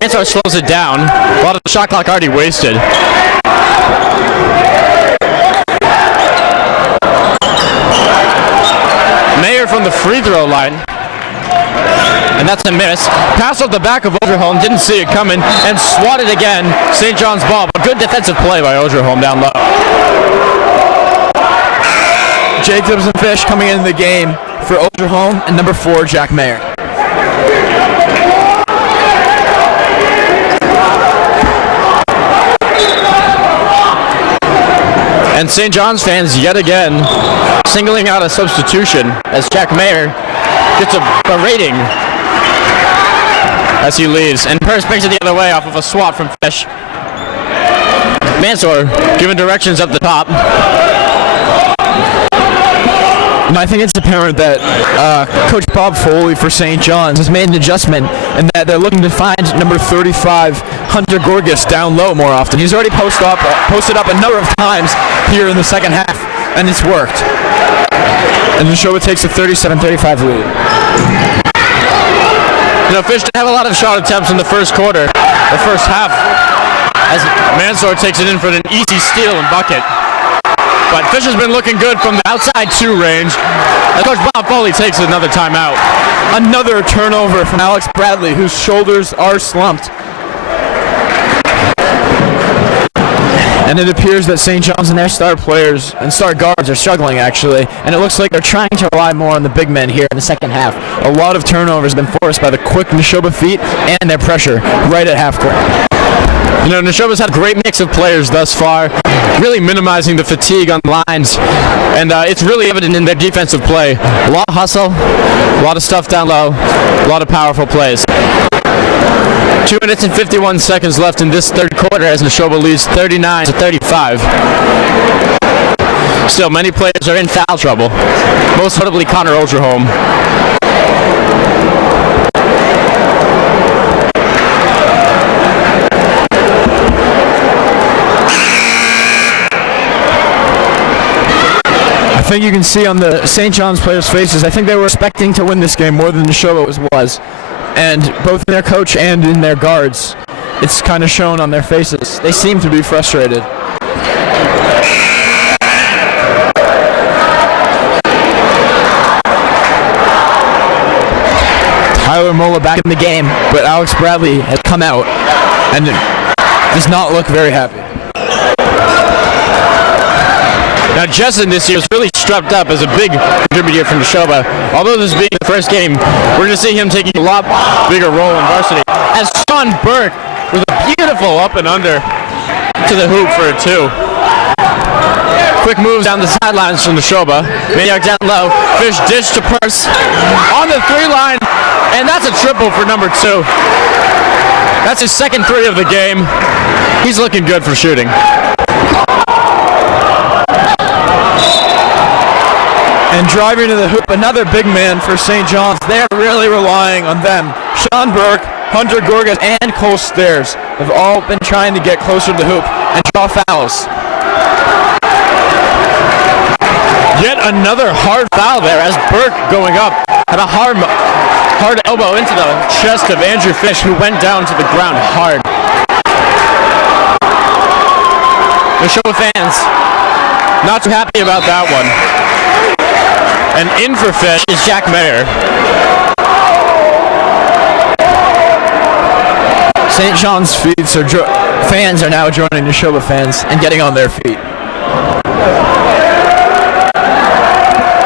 Mansour slows it down. A lot of the shot clock already wasted. Mayer from the free throw line. And that's a miss. Pass off the back of Ogerholm, didn't see it coming, and swatted again. St. John's ball, but good defensive play by Ogerholm down low. Jacobs and Fish coming into the game for Ogerholm and number 4, Jack Mayer. And St. John's fans yet again singling out a substitution as Jack Mayer gets a rating as he leaves. And Purse brings it the other way off of a swat from Fish. Mansour giving directions up the top. And I think it's apparent that Coach Bob Foley for St. John's has made an adjustment and that they're looking to find number 35, Hunter Gorgas, down low more often. He's already posted up a number of times here in the second half, and it's worked. And Nashoba takes a 37-35 lead. You know, Fish didn't have a lot of shot attempts in the first quarter, the first half, as Mansour takes it in for an easy steal and bucket. But Fish has been looking good from the outside 2 range. And Coach Bob Foley takes another timeout. Another turnover from Alex Bradley, whose shoulders are slumped. And it appears that St. John's and their star players and star guards are struggling, actually. And it looks like they're trying to rely more on the big men here in the second half. A lot of turnovers have been forced by the quick Nashoba feet and their pressure right at half court. You know, Nashoba's had a great mix of players thus far, really minimizing the fatigue on lines, and it's really evident in their defensive play. A lot of hustle, a lot of stuff down low, a lot of powerful plays. 2 minutes and 51 seconds left in this third quarter as Nashoba leads 39-35. Still, many players are in foul trouble, most notably Connor Ogerholm. I think you can see on the St. John's players' faces, I think they were expecting to win this game more than Nashoba was. And both in their coach and in their guards, it's kind of shown on their faces. They seem to be frustrated. Tyler Mola back in the game, but Alex Bradley has come out and does not look very happy. Now Jessen this year is really strapped up as a big contributor from Nashoba. Although this being the first game, we're going to see him taking a lot bigger role in varsity. As Sean Burke with a beautiful up and under to the hoop for a 2. Quick moves down the sidelines from Nashoba. Maniac down low. Fish dish to Purse on the 3-line, and that's a triple for number 2. That's his second 3 of the game. He's looking good for shooting. And driving to the hoop, another big man for St. John's. They're really relying on them. Sean Burke, Hunter Gorgas, and Cole Stairs have all been trying to get closer to the hoop and draw fouls. Yet another hard foul there as Burke going up had a hard elbow into the chest of Andrew Fish, who went down to the ground hard. The show fans not too happy about that one. And in for Fish is Jack Mayer. St. John's fans are now joining Nashoba fans and getting on their feet.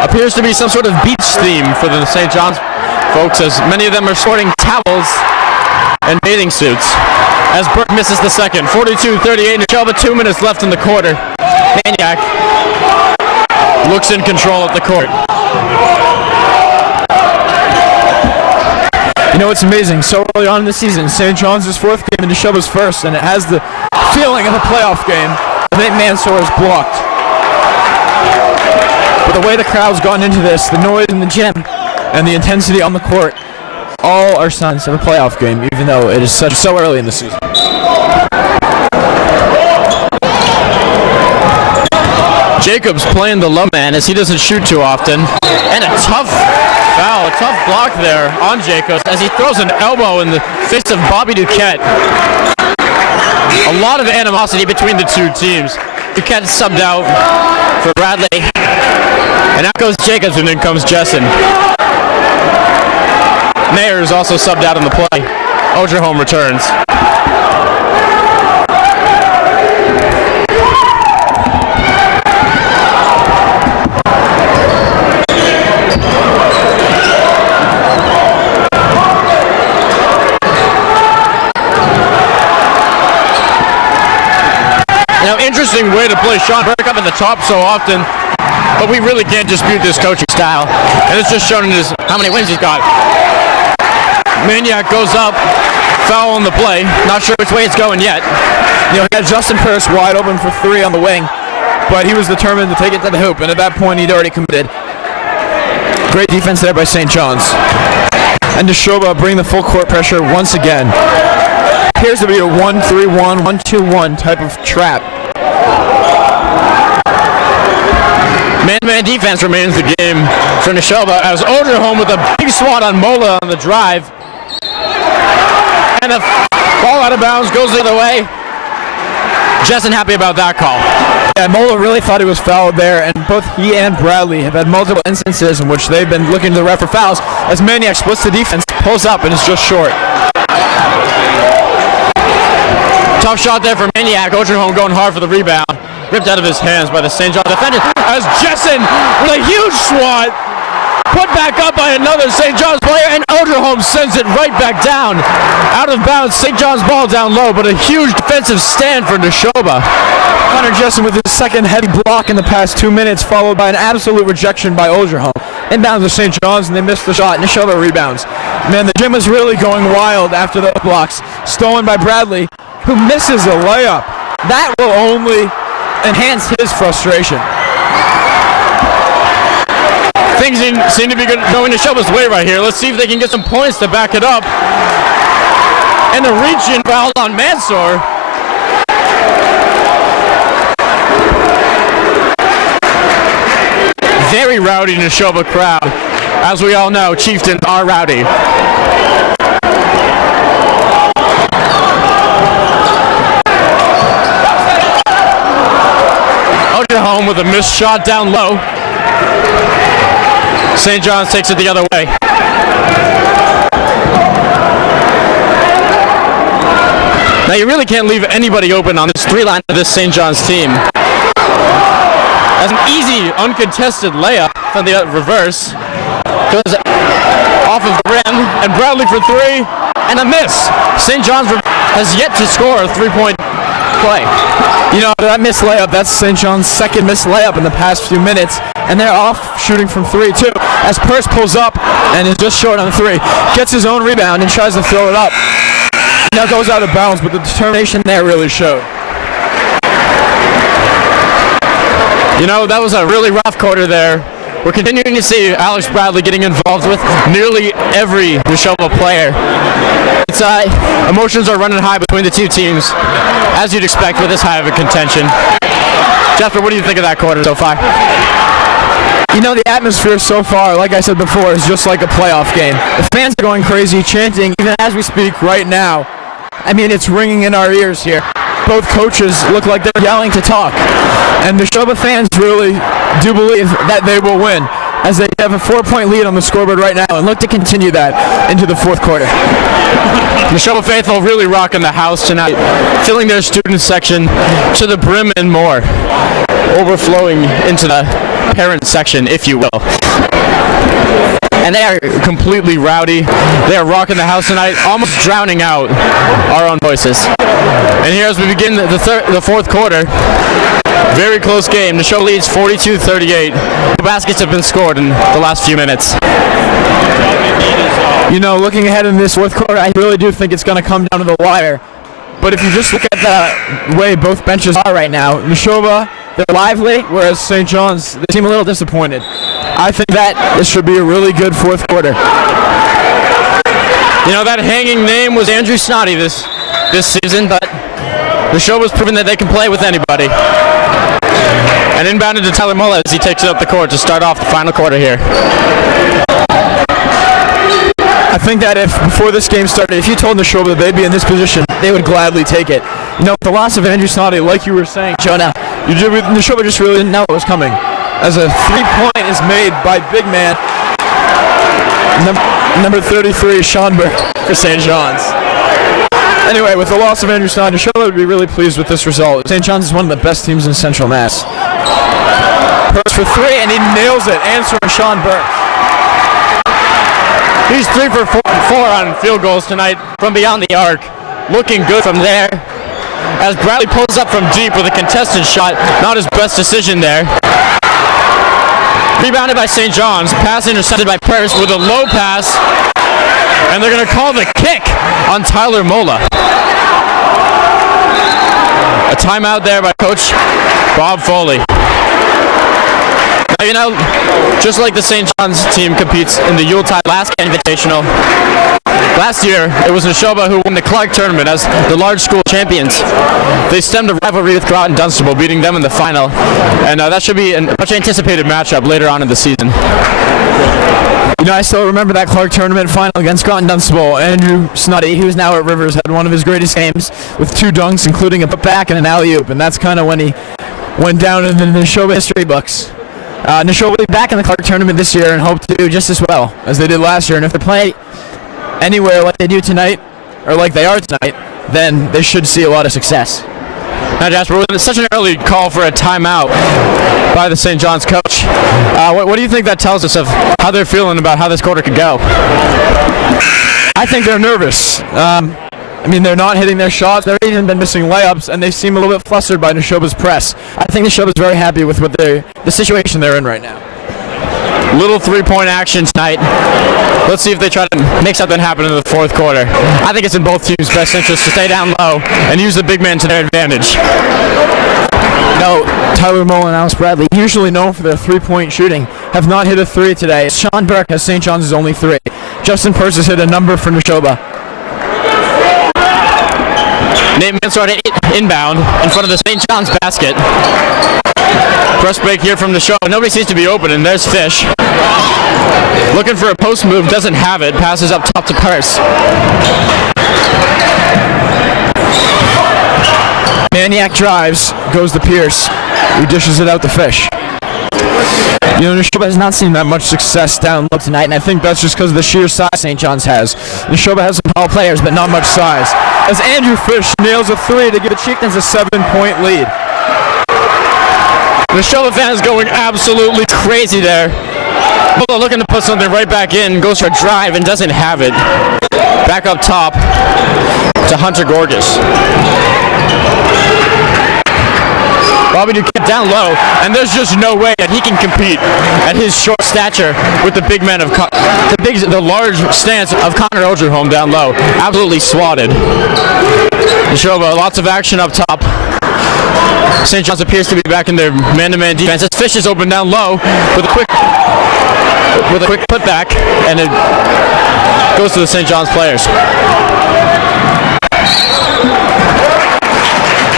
Appears to be some sort of beach theme for the St. John's folks, as many of them are sporting towels and bathing suits. As Burke misses the second, 42-38, Nashoba, 2 minutes left in the quarter. Maniac looks in control of the court. You know, it's amazing. So early on in the season, St. John's is 4th game and Nashoba's 1st, and it has the feeling of a playoff game. I think Mansour is blocked. But the way the crowd's gotten into this, the noise in the gym, and the intensity on the court, all are signs of a playoff game, even though it is so early in the season. Jacobs playing the low man as he doesn't shoot too often. And a tough foul, a tough block there on Jacobs as he throws an elbow in the fist of Bobby Duquette. A lot of animosity between the two teams. Duquette subbed out for Bradley. And out goes Jacobs, and in comes Jessen. Mayer is also subbed out on the play. Ogerholm returns. Now, interesting way to play Sean Burke up at the top so often, but we really can't dispute this coaching style. And it's just shown in how many wins he's got. Maniac goes up, foul on the play. Not sure which way it's going yet. You know, he had Justin Purse wide open for 3 on the wing, but he was determined to take it to the hoop, and at that point he'd already committed. Great defense there by St. John's. And Nashoba bring the full court pressure once again. Appears to be a 1-3-1, 1-2-1 type of trap. Man-to-man defense remains the game for Nashoba as Ogerholm with a big swat on Mola on the drive. And a ball out of bounds goes the other way. Jessen happy about that call. Yeah, Mola really thought he was fouled there, and both he and Bradley have had multiple instances in which they've been looking to the ref for fouls as Maniac splits the defense, pulls up, and is just short. Tough shot there for Maniac. Ogerholm going hard for the rebound. Ripped out of his hands by the St. John defender as Jessen with a huge swat. Put back up by another St. John's player, and Ogerholm sends it right back down. Out of bounds, St. John's ball down low, but a huge defensive stand for Nashoba. Connor Jessen with his second heavy block in the past 2 minutes, followed by an absolute rejection by Ogerholm. Inbounds to St. John's, and they missed the shot. Nashoba rebounds. Man, the gym is really going wild after those blocks. Stolen by Bradley, who misses a layup. That will only enhance his frustration. Things seem to be going Nashoba's way right here. Let's see if they can get some points to back it up. And a reach-in foul on Mansour. Very rowdy Nashoba crowd. As we all know, Chieftains are rowdy. Ogerholm with a missed shot down low. St. John's takes it the other way. Now you really can't leave anybody open on this 3-line of this St. John's team. As an easy, uncontested layup from the reverse. Goes off of the rim, and Bradley for 3, and a miss. St. John's has yet to score a 3-point play. You know, that missed layup, that's St. John's second missed layup in the past few minutes, and they're off shooting from 3 too. As Purse pulls up and is just short on 3, gets his own rebound and tries to throw it up. Now goes out of bounds, but the determination there really showed. You know, that was a really rough quarter there. We're continuing to see Alex Bradley getting involved with nearly every Nashoba player. It's, emotions are running high between the two teams, as you'd expect with this high of a contention. Jasper, what do you think of that quarter so far? You know, the atmosphere so far, like I said before, is just like a playoff game. The fans are going crazy, chanting, even as we speak right now. I mean, it's ringing in our ears here. Both coaches look like they're yelling to talk. And the Nashoba fans really do believe that they will win, as they have a 4-point lead on the scoreboard right now and look to continue that into the fourth quarter. The Nashoba faithful really rocking the house tonight, filling their student section to the brim and more, overflowing into the parent section, if you will. And they are completely rowdy. They are rocking the house tonight, almost drowning out our own voices. And here as we begin the fourth quarter, very close game. Nashoba leads 42-38. The baskets have been scored in the last few minutes. You know, looking ahead in this fourth quarter, I really do think it's going to come down to the wire. But if you just look at the way both benches are right now, Nashoba, they're lively, whereas St. John's, they seem a little disappointed. I think that this should be a really good fourth quarter. You know, that hanging name was Andrew Snoddy this season, but Nashoba's proven that they can play with anybody. And inbounded to Tyler Mola as he takes it up the court to start off the final quarter here. I think that if before this game started, if you told Nashoba that they'd be in this position, they would gladly take it. You know, with the loss of Andrew Snoddy, like you were saying, Jonah, Nashoba just really didn't know it was coming. As a 3-point is made by big man, number 33, Sean Burke for St. John's. Anyway, with the loss of Andrew Snoddy, Nashoba would be really pleased with this result. St. John's is one of the best teams in Central Mass. Purse for 3, and he nails it, answering Sean Burke. He's 3 for 4 on field goals tonight from beyond the arc. Looking good from there. As Bradley pulls up from deep with a contested shot, not his best decision there. Rebounded by St. John's, pass intercepted by Purse with a low pass, and they're going to call the kick on Tyler Mola. A timeout there by Coach Bob Foley. Now, you know, just like the St. John's team competes in the Yuletide Alaska Invitational, last year it was Nashoba who won the Clark tournament as the large school champions. They stemmed a rivalry with Groton Dunstable, beating them in the final, and that should be a much anticipated matchup later on in the season. You know, I still remember that Clark tournament final against Groton Dunstable. Andrew Snoddy, who's now at Rivers, had one of his greatest games with 2 dunks, including a putback and an alley-oop, and that's kind of when he went down in the Nashoba history books. Nashoba will be back in the Clark tournament this year and hope to do just as well as they did last year. And if they play anywhere like they do tonight, or like they are tonight, then they should see a lot of success. Now, Jasper, it's such an early call for a timeout by the St. John's coach. What do you think that tells us of how they're feeling about how this quarter could go? I think they're nervous. I mean, they're not hitting their shots. They've even been missing layups, and they seem a little bit flustered by Nashoba's press. I think Nashoba's very happy with what the situation they're in right now. Little 3-point action tonight. Let's see if they try to make something happen in the fourth quarter. I think it's in both teams' best interest to stay down low and use the big men to their advantage. No, Tyler Mola and Alex Bradley, usually known for their 3-point shooting, have not hit a 3 today. Sean Burke has St. John's' only 3. Justin Purse has hit a number for Nashoba. Nate Mansard inbound in front of the St. John's basket. Press break here from the show. Nobody seems to be open, and there's Fish. Looking for a post move, doesn't have it. Passes up top to Purse. Maniac drives, goes to Pierce, who dishes it out to Fish. You know, Nashoba has not seen that much success down low tonight, and I think that's just because of the sheer size St. John's has. Nashoba has some tall players, but not much size. As Andrew Fish nails a 3 to give the Chieftains a 7-point lead. Nashoba fans going absolutely crazy there. Mola looking to put something right back in, goes for a drive and doesn't have it. Back up top to Hunter Gorgas. Bobby Duquette down low, and there's just no way that he can compete at his short stature with the big men of the large stance of Connor Ogerholm down low. Absolutely swatted. Nashoba, lots of action up top. St. John's appears to be back in their man-to-man defense. As Fish is open down low with a quick putback, and it goes to the St. John's players.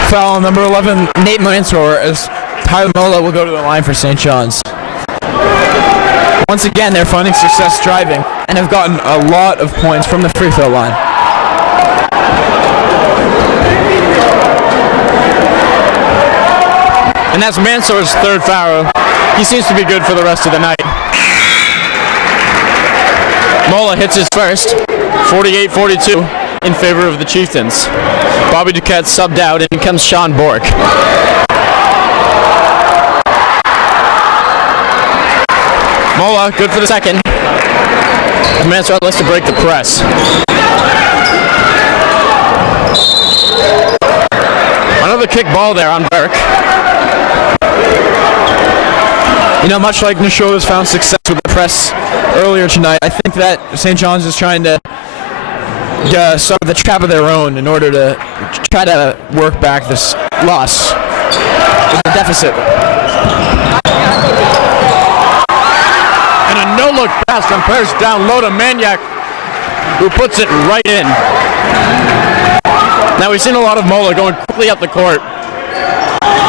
Foul on number 11, Nate Mansour, as Tyler Mola will go to the line for St. John's. Once again, they're finding success driving and have gotten a lot of points from the free throw line. And that's Mansour's third foul. He seems to be good for the rest of the night. Mola hits his first, 48-42 in favor of the Chieftains. Bobby Duquette subbed out, and in comes Sean Bork. Mola, good for the second. Mansour looks to break the press. Another kick ball there on Burke. You know, much like Nashoba's found success with the press earlier tonight, I think that St. John's is trying to start the trap of their own in order to try to work back this loss with the deficit. And a no-look pass from Pierce down low to Maniac, who puts it right in. Now we've seen a lot of Mola going quickly up the court,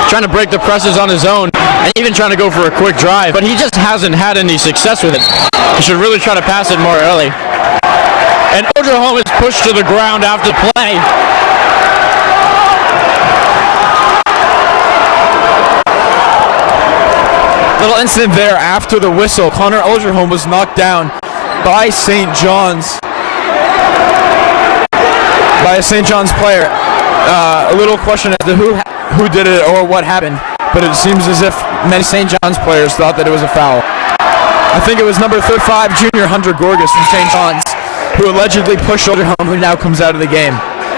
trying to break the presses on his own, and even trying to go for a quick drive, but he just hasn't had any success with it. He should really try to pass it more early. And Ogerholm is pushed to the ground after play. Little incident there after the whistle. Connor Ogerholm was knocked down by a St. John's player. A little question as to who did it or what happened, but it seems as if many St. John's players thought that it was a foul. I think it was number 35, junior Hunter Gorgas from St. John's, who allegedly pushed Ogerholm, who now comes out of the game.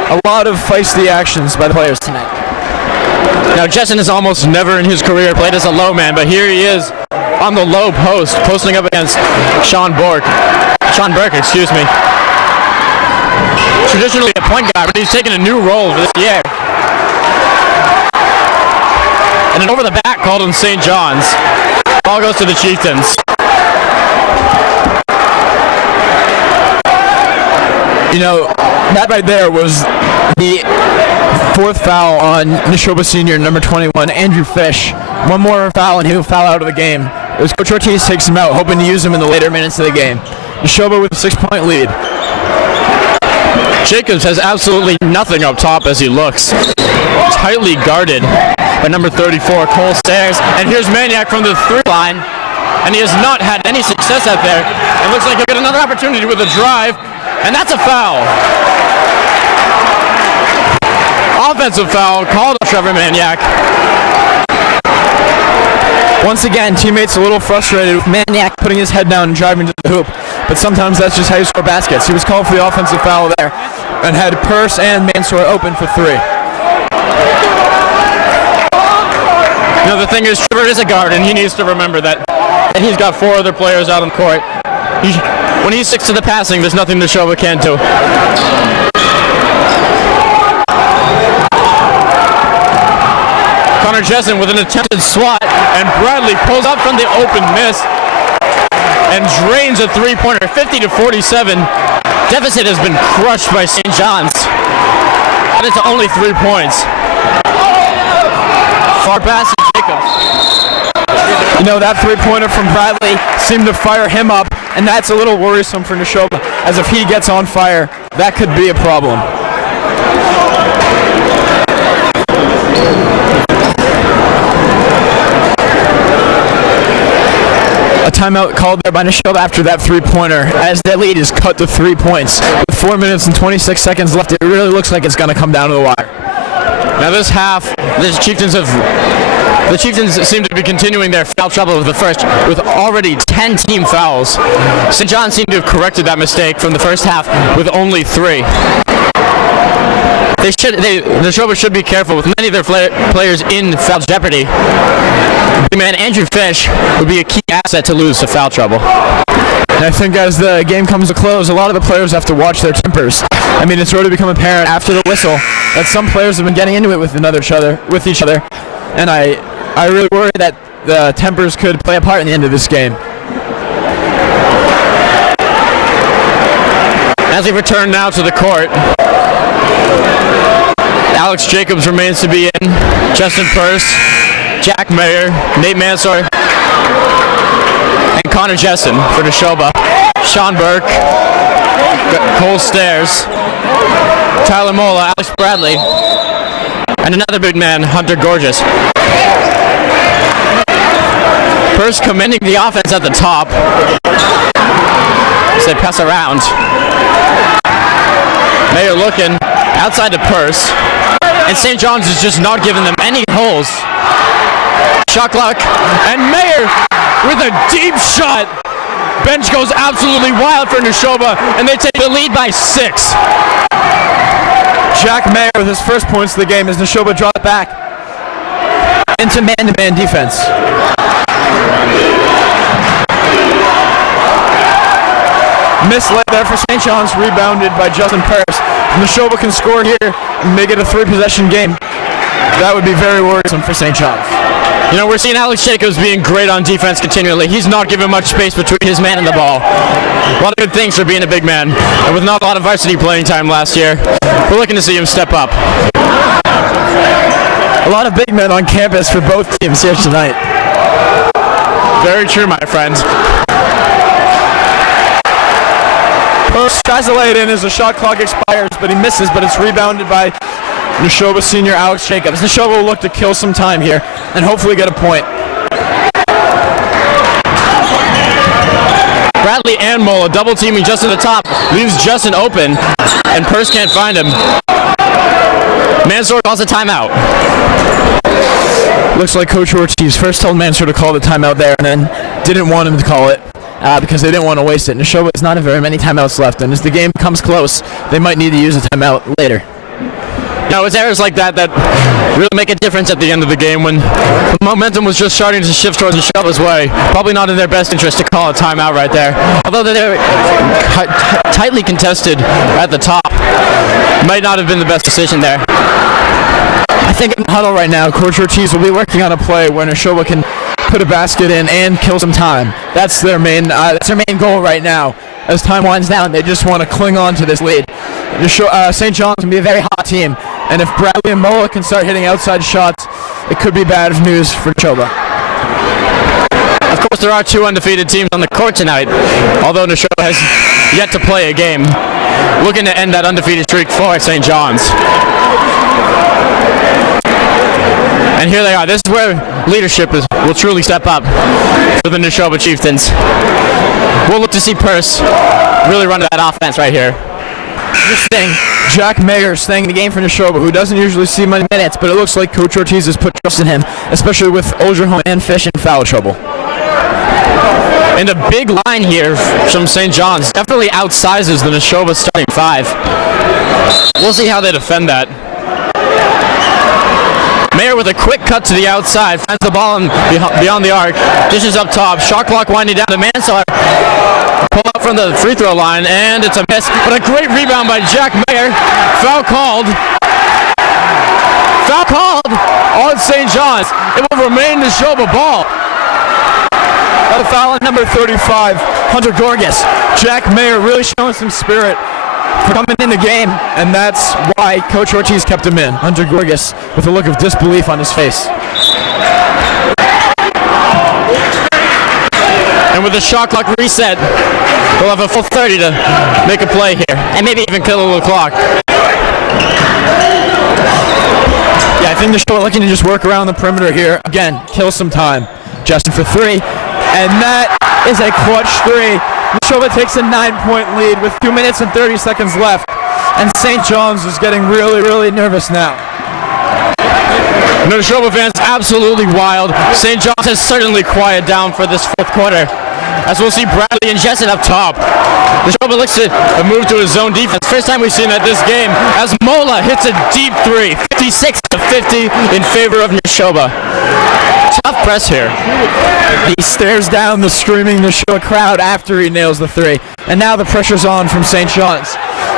A lot of feisty actions by the players tonight. Now Jessen has almost never in his career played as a low man, but here he is on the low post, posting up against Sean Burke, excuse me. Traditionally a point guard, but he's taken a new role this year. And an over the back called on St. John's. Ball goes to the Chieftains. You know, that right there was the fourth foul on Nashoba senior, number 21, Andrew Fish. One more foul and he'll foul out of the game. It was Coach Ortiz takes him out, hoping to use him in the later minutes of the game. Nashoba with a 6-point lead. Jacobs has absolutely nothing up top as he looks. Tightly guarded by number 34, Cole Sayers. And here's Maniac from the 3 line. And he has not had any success out there. It looks like he'll get another opportunity with a drive. And that's a foul. Offensive foul called on Trevor Maniac. Once again, teammates a little frustrated with Maniac putting his head down and driving to the hoop. But sometimes that's just how you score baskets. He was called for the offensive foul there and had Purse and Mansour open for 3. You know, the thing is, Trevor is a guard, and he needs to remember that. And he's got 4 other players out on the court. When he sticks to the passing, there's nothing Nashoba can do. Connor Jessen with an attempted swat, and Bradley pulls up from the open miss and drains a 3-pointer, 50-47. Deficit has been crushed by St. John's. And it's only 3 points. Far pass to Jacobs. You know, that 3-pointer from Bradley seemed to fire him up, and that's a little worrisome for Nashoba, as if he gets on fire, that could be a problem. A timeout called there by Nashoba after that 3-pointer, as their lead is cut to 3 points. With 4 minutes and 26 seconds left, it really looks like it's going to come down to the wire. Now this half, the Chieftains seem to be continuing their foul trouble with the first, with already 10 team fouls. St. John seemed to have corrected that mistake from the first half with only 3. Nashoba should be careful with many of their players in foul jeopardy. Big man Andrew Fish would be a key asset to lose to foul trouble. And I think as the game comes to close, a lot of the players have to watch their tempers. I mean, it's already become apparent after the whistle that some players have been getting into it with each other, and I really worry that the tempers could play a part in the end of this game. As we return now to the court, Alex Jacobs remains to be in, Justin Purse, Jack Mayer, Nate Mansour, and Connor Jessen for Nashoba. Sean Burke, Cole Stairs, Tyler Mola, Alex Bradley, and another big man, Hunter Gorgeous. Purse commending the offense at the top as they pass around. Mayer looking outside to Purse, and St. John's is just not giving them any holes. Shot clock, and Mayer with a deep shot. Bench goes absolutely wild for Nashoba, and they take the lead by 6. Jack Mayer with his first points of the game as Nashoba draws back into man-to-man defense. Misled there for St. John's, rebounded by Justin Purse. Nashoba can score here and make it a 3-possession game. That would be very worrisome for St. John's. You know, we're seeing Alex Jacobs being great on defense continually. He's not giving much space between his man and the ball. A lot of good things for being a big man. And with not a lot of varsity playing time last year, we're looking to see him step up. A lot of big men on campus for both teams here tonight. Very true, my friend. Purse tries to lay it in as the shot clock expires, but he misses, but it's rebounded by Nashoba senior Alex Jacobs. Nashoba will look to kill some time here and hopefully get a point. Bradley and Mola double teaming just at the top, leaves Justin open, and Purse can't find him. Mansour calls a timeout. Looks like Coach Ortiz first told Mansour to call the timeout there and then didn't want him to call it because they didn't want to waste it. Nashoba has not very many timeouts left, and as the game comes close, they might need to use a timeout later. You know, it's errors like that that really make a difference at the end of the game when the momentum was just starting to shift towards Nashoba's way. Probably not in their best interest to call a timeout right there. Although they're tightly contested at the top, might not have been the best decision there. I think in the huddle right now, Coach Ortiz will be working on a play where Nashoba can put a basket in and kill some time. That's their main goal right now. As time winds down, they just want to cling on to this lead. St. John's can be a very hot team, and if Bradley and Mola can start hitting outside shots, it could be bad news for Nashoba. Of course, there are 2 undefeated teams on the court tonight, although Nashoba has yet to play a game, looking to end that undefeated streak for St. John's. And here they are. This is where leadership will truly step up for the Nashoba Chieftains. We'll look to see Purse really run that offense right here. Interesting. Jack Mayer staying in the game for Nashoba, who doesn't usually see many minutes, but it looks like Coach Ortiz has put trust in him, especially with Oldgerholm and Fish in foul trouble. And a big line here from St. John's. Definitely outsizes the Nashoba starting 5. We'll see how they defend that. Mayer with a quick cut to the outside, finds the ball beyond the arc, dishes up top, shot clock winding down to Mansour. Pull up from the free throw line, and it's a miss, but a great rebound by Jack Mayer. Foul called. Foul called on St. John's. It will remain Nashoba ball. A foul on number 35, Hunter Gorgas. Jack Mayer really showing some spirit for coming in the game, and that's why Coach Ortiz kept him in. Hunter Gorgas with a look of disbelief on his face. And with the shot clock reset, we'll have a full 30 to make a play here, and maybe even kill a little clock. Yeah, I think the show looking to just work around the perimeter here. Again, kill some time. Justin for 3, and that is a clutch 3. Nashoba takes a 9-point lead with 2 minutes and 30 seconds left, and St. John's is getting really nervous now. Nashoba fans absolutely wild. St. John's has certainly quieted down for this 4th quarter, as we'll see Bradley and Jessen up top. Nashoba looks to move to a zone defense. First time we've seen that this game as Mola hits a deep three. 56-50 in favor of Nashoba. Tough press here. He stares down the screaming Nashoba crowd after he nails the three. And now the pressure's on from St. John's.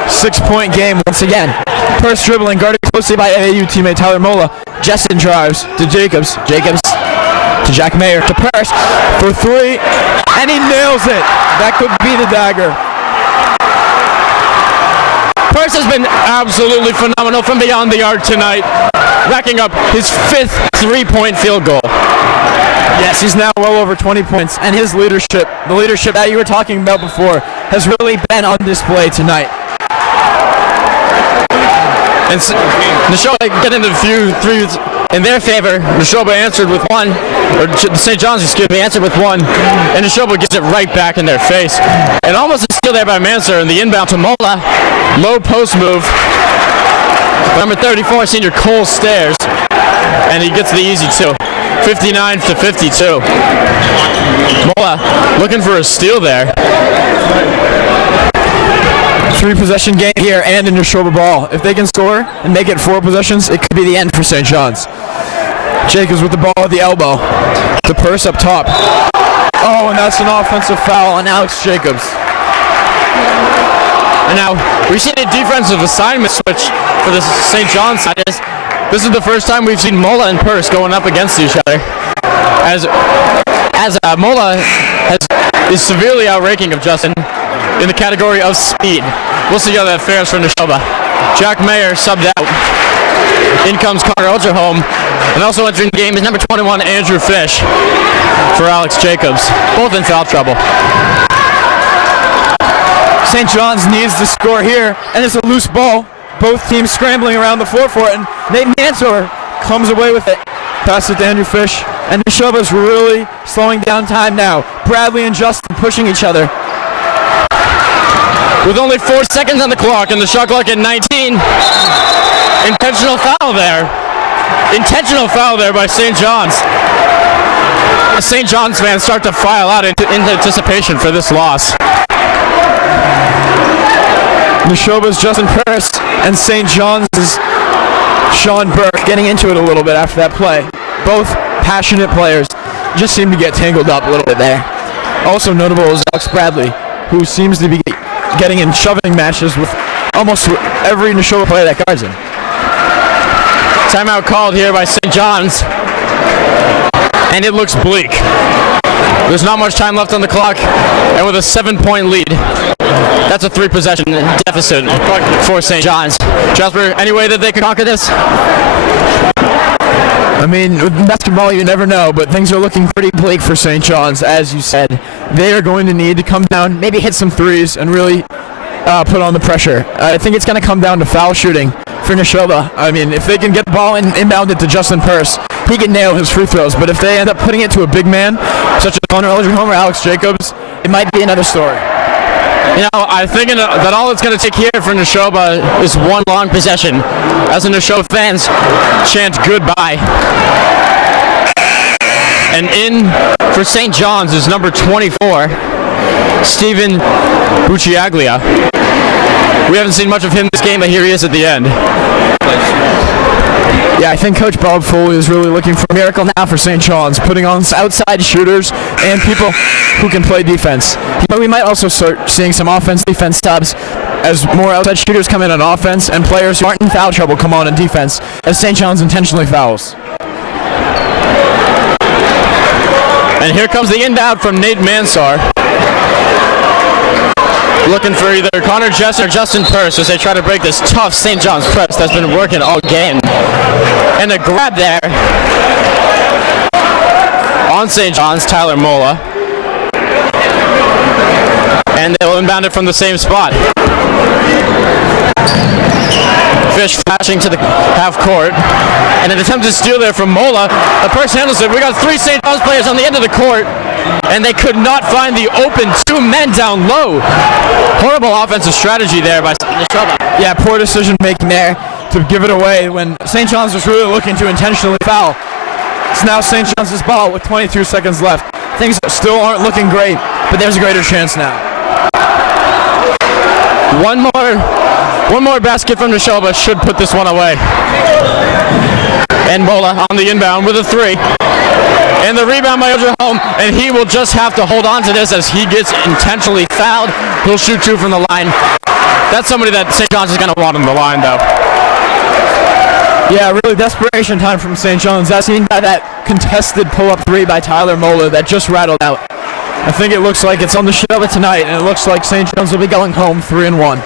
6-point game once again. Purse dribbling, guarded closely by AAU teammate Tyler Mola. Justin drives to Jacobs. Jacobs to Jack Mayer to Purse for three. And he nails it. That could be the dagger. Purse has been absolutely phenomenal from beyond the arc tonight, racking up his 5th 3-point field goal. Yes, he's now well over 20 points, and his leadership, the leadership that you were talking about before, has really been on display tonight. And Nashoba getting the few threes in their favor. Nashoba answered with one, or St. John's, answered with one, and Nashoba gets it right back in their face. And almost a steal there by Mansour, and the inbound to Mola. Low post move. Number 34, senior Cole Stairs, and he gets the easy two. 59-52. Mola looking for a steal there. 3-possession game here and in Nashoba ball. If they can score and make it 4 possessions, it could be the end for St. John's. Jacobs with the ball at the elbow. The Purse up top. Oh, and that's an offensive foul on Alex Jacobs. And now we've seen a defensive assignment switch for the St. John's side. This is the first time we've seen Mola and Purse going up against each other. As Mola is severely outranking of Justin in the category of speed. We'll see how that fares for Nashoba. Jack Mayer subbed out. In comes Connor Ogerholm. And also entering the game is number 21, Andrew Fish, for Alex Jacobs. Both in foul trouble. St. John's needs to score here, and it's a loose ball. Both teams scrambling around the floor for it, and Nate Mansour comes away with it. Pass it to Andrew Fish, and Nashoba's really slowing down time now. Bradley and Justin pushing each other. With only 4 seconds on the clock and the shot clock at 19. Intentional foul there. Intentional foul there by St. John's. The St. John's fans start to file out in anticipation for this loss. Nashoba's Justin Purse and St. John's is Sean Burke getting into it a little bit after that play. Both passionate players just seem to get tangled up a little bit there. Also notable is Alex Bradley, who seems to be getting in shoving matches with almost every Nashoba player that guards him. Timeout called here by St. John's, and it looks bleak. There's not much time left on the clock, and with a 7-point lead, that's a 3-possession deficit for St. John's. Jasper, any way that they could conquer this? I mean, with basketball, you never know, but things are looking pretty bleak for St. John's, as you said. They are going to need to come down, maybe hit some threes, and really put on the pressure. I think it's going to come down to foul shooting for Nashoba. I mean, if they can get the ball inbounded to Justin Purse, he can nail his free throws. But if they end up putting it to a big man, such as Connor Ogerholm or Alex Jacobs, it might be another story. You know, I'm thinking that all it's going to take here for Nashoba is one long possession, as the Nashoba fans chant goodbye. And in for St. John's is number 24, Steven Bucciaglia. We haven't seen much of him this game, but here he is at the end. Yeah, I think Coach Bob Foley is really looking for a miracle now for St. John's, putting on outside shooters and people who can play defense. But we might also start seeing some offense-defense subs as more outside shooters come in on offense and players who aren't in foul trouble come on in defense as St. John's intentionally fouls. And here comes the inbound from Nate Mansour. Looking for either Connor Jester or Justin Purse as they try to break this tough St. John's press that's been working all game. And a grab there on St. John's, Tyler Mola. And they'll inbound it from the same spot. Fish flashing to the half court. And an attempted steal there from Mola. The Purse handles it. We got 3 St. John's players on the end of the court. And they could not find the open 2 men down low. Horrible offensive strategy there by Nashoba. Yeah, poor decision making there to give it away when St. John's was really looking to intentionally foul. It's now St. John's ball with 22 seconds left. Things still aren't looking great, but there's a greater chance now. One more basket from Nashoba should put this one away. And Mola on the inbound with a three. And the rebound by Oklahoma, and he will just have to hold on to this as he gets intentionally fouled. He'll shoot two from the line. That's somebody that St. John's is going to want on the line, though. Yeah, really desperation time from St. John's, as seen by that contested pull-up three by Tyler Mola that just rattled out. I think it looks like it's on the Nashoba tonight, and it looks like St. John's will be going home 3-1.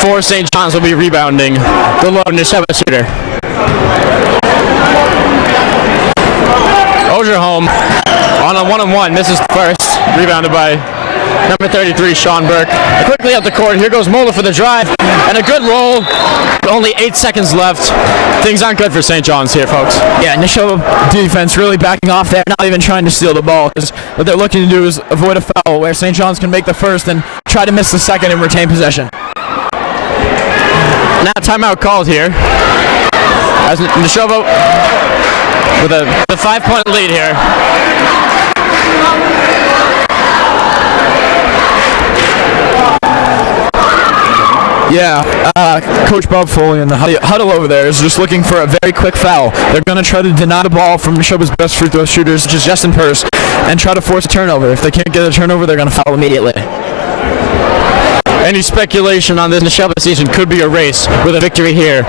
For St. John's will be rebounding the low Nashoba shooter. Ogerholm on a one-on-one, misses the first, rebounded by number 33, Sean Burke. Quickly up the court, here goes Mola for the drive, and a good roll. Only 8 seconds left. Things aren't good for St. John's here, folks. Yeah, Nashoba defense really backing off there, not even trying to steal the ball, because what they're looking to do is avoid a foul where St. John's can make the first and try to miss the second and retain possession. Now timeout called here. As Nashoba with a 5-point lead here. Yeah, Coach Bob Foley in the huddle over there is just looking for a very quick foul. They're going to try to deny the ball from Nashoba's best free throw shooters, which is Justin Purse, and try to force a turnover. If they can't get a turnover, they're going to foul immediately. Any speculation on this Nashoba season could be erased with a victory here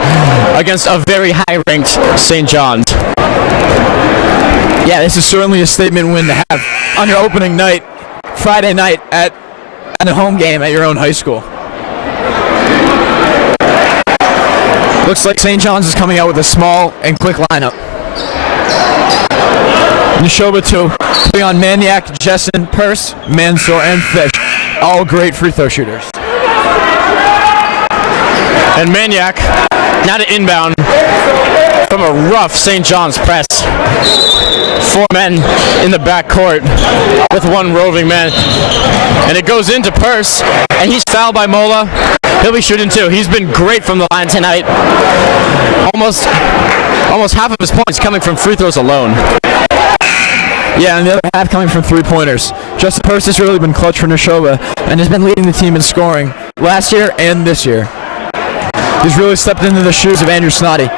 against a very high-ranked St. John's. Yeah, this is certainly a statement win to have on your opening night, Friday night at a home game at your own high school. Looks like St. John's is coming out with a small and quick lineup. Nashoba 2, putting on Maniac, Jessen, Purse, Mansour, and Fish. All great free throw shooters. And Maniac, now to inbound from a rough St. John's press. 4 men in the backcourt with 1 roving man. And it goes into Purse, and he's fouled by Mola. He'll be shooting 2. He's been great from the line tonight. Almost half of his points coming from free throws alone. Yeah, and the other half coming from three-pointers. Justin Purse has really been clutch for Nashoba and has been leading the team in scoring last year and this year. He's really stepped into the shoes of Andrew Snoddy.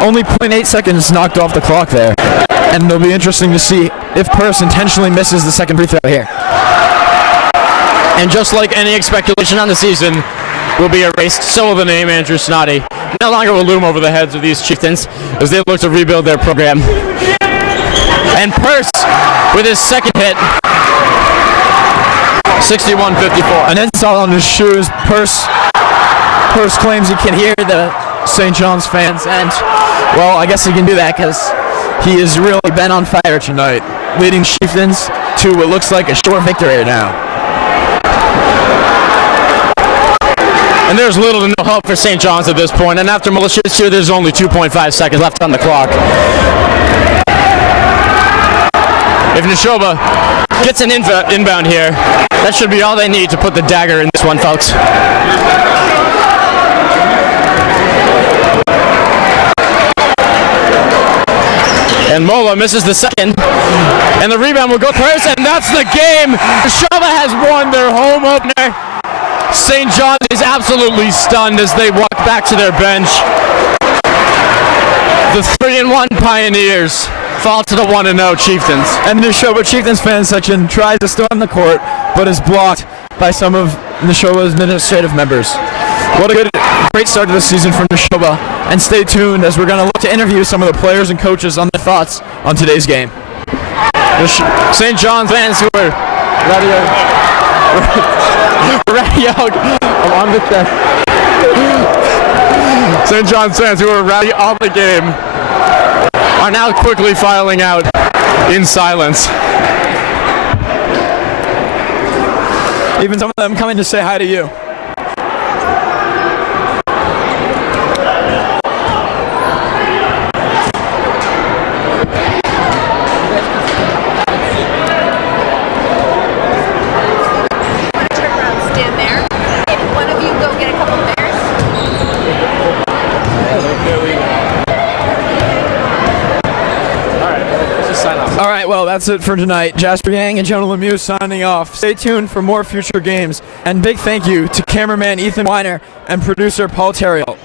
Only 0.8 seconds knocked off the clock there. And it'll be interesting to see if Purse intentionally misses the second free throw here. And just like any speculation on the season will be erased, so will the name Andrew Snoddy. No longer will loom over the heads of these chieftains as they look to rebuild their program. And Purse with his second hit. 61-54. An insult on his shoes. Purse claims he can hear the St. John's fans, and, well, I guess he can do that because he has really been on fire tonight, leading Chieftains to what looks like a short victory now. And there's little to no hope for St. John's at this point, and after Mola shoots here, there's only 2.5 seconds left on the clock. If Nashoba gets an inbound here, that should be all they need to put the dagger in this one, folks. And Mola misses the second, and the rebound will go Purse, and that's the game. Nashoba has won their home opener. St. John's is absolutely stunned as they walk back to their bench. The 3-1 Pioneers fall to the 1-0 Chieftains. And the Nashoba Chieftains fan section tries to storm the court, but is blocked by some of Nashoba's administrative members. What a great start to the season for Nashoba, and stay tuned as we're going to look to interview some of the players and coaches on their thoughts on today's game. St. John's fans who are ready on the check. St. John's fans who are ready on the game are now quickly filing out in silence. Even some of them coming to say hi to you. Well, that's it for tonight. Jasper Yang and Jonah Lemieux signing off. Stay tuned for more future games. And big thank you to cameraman Ethan Weiner and producer Paul Terriel.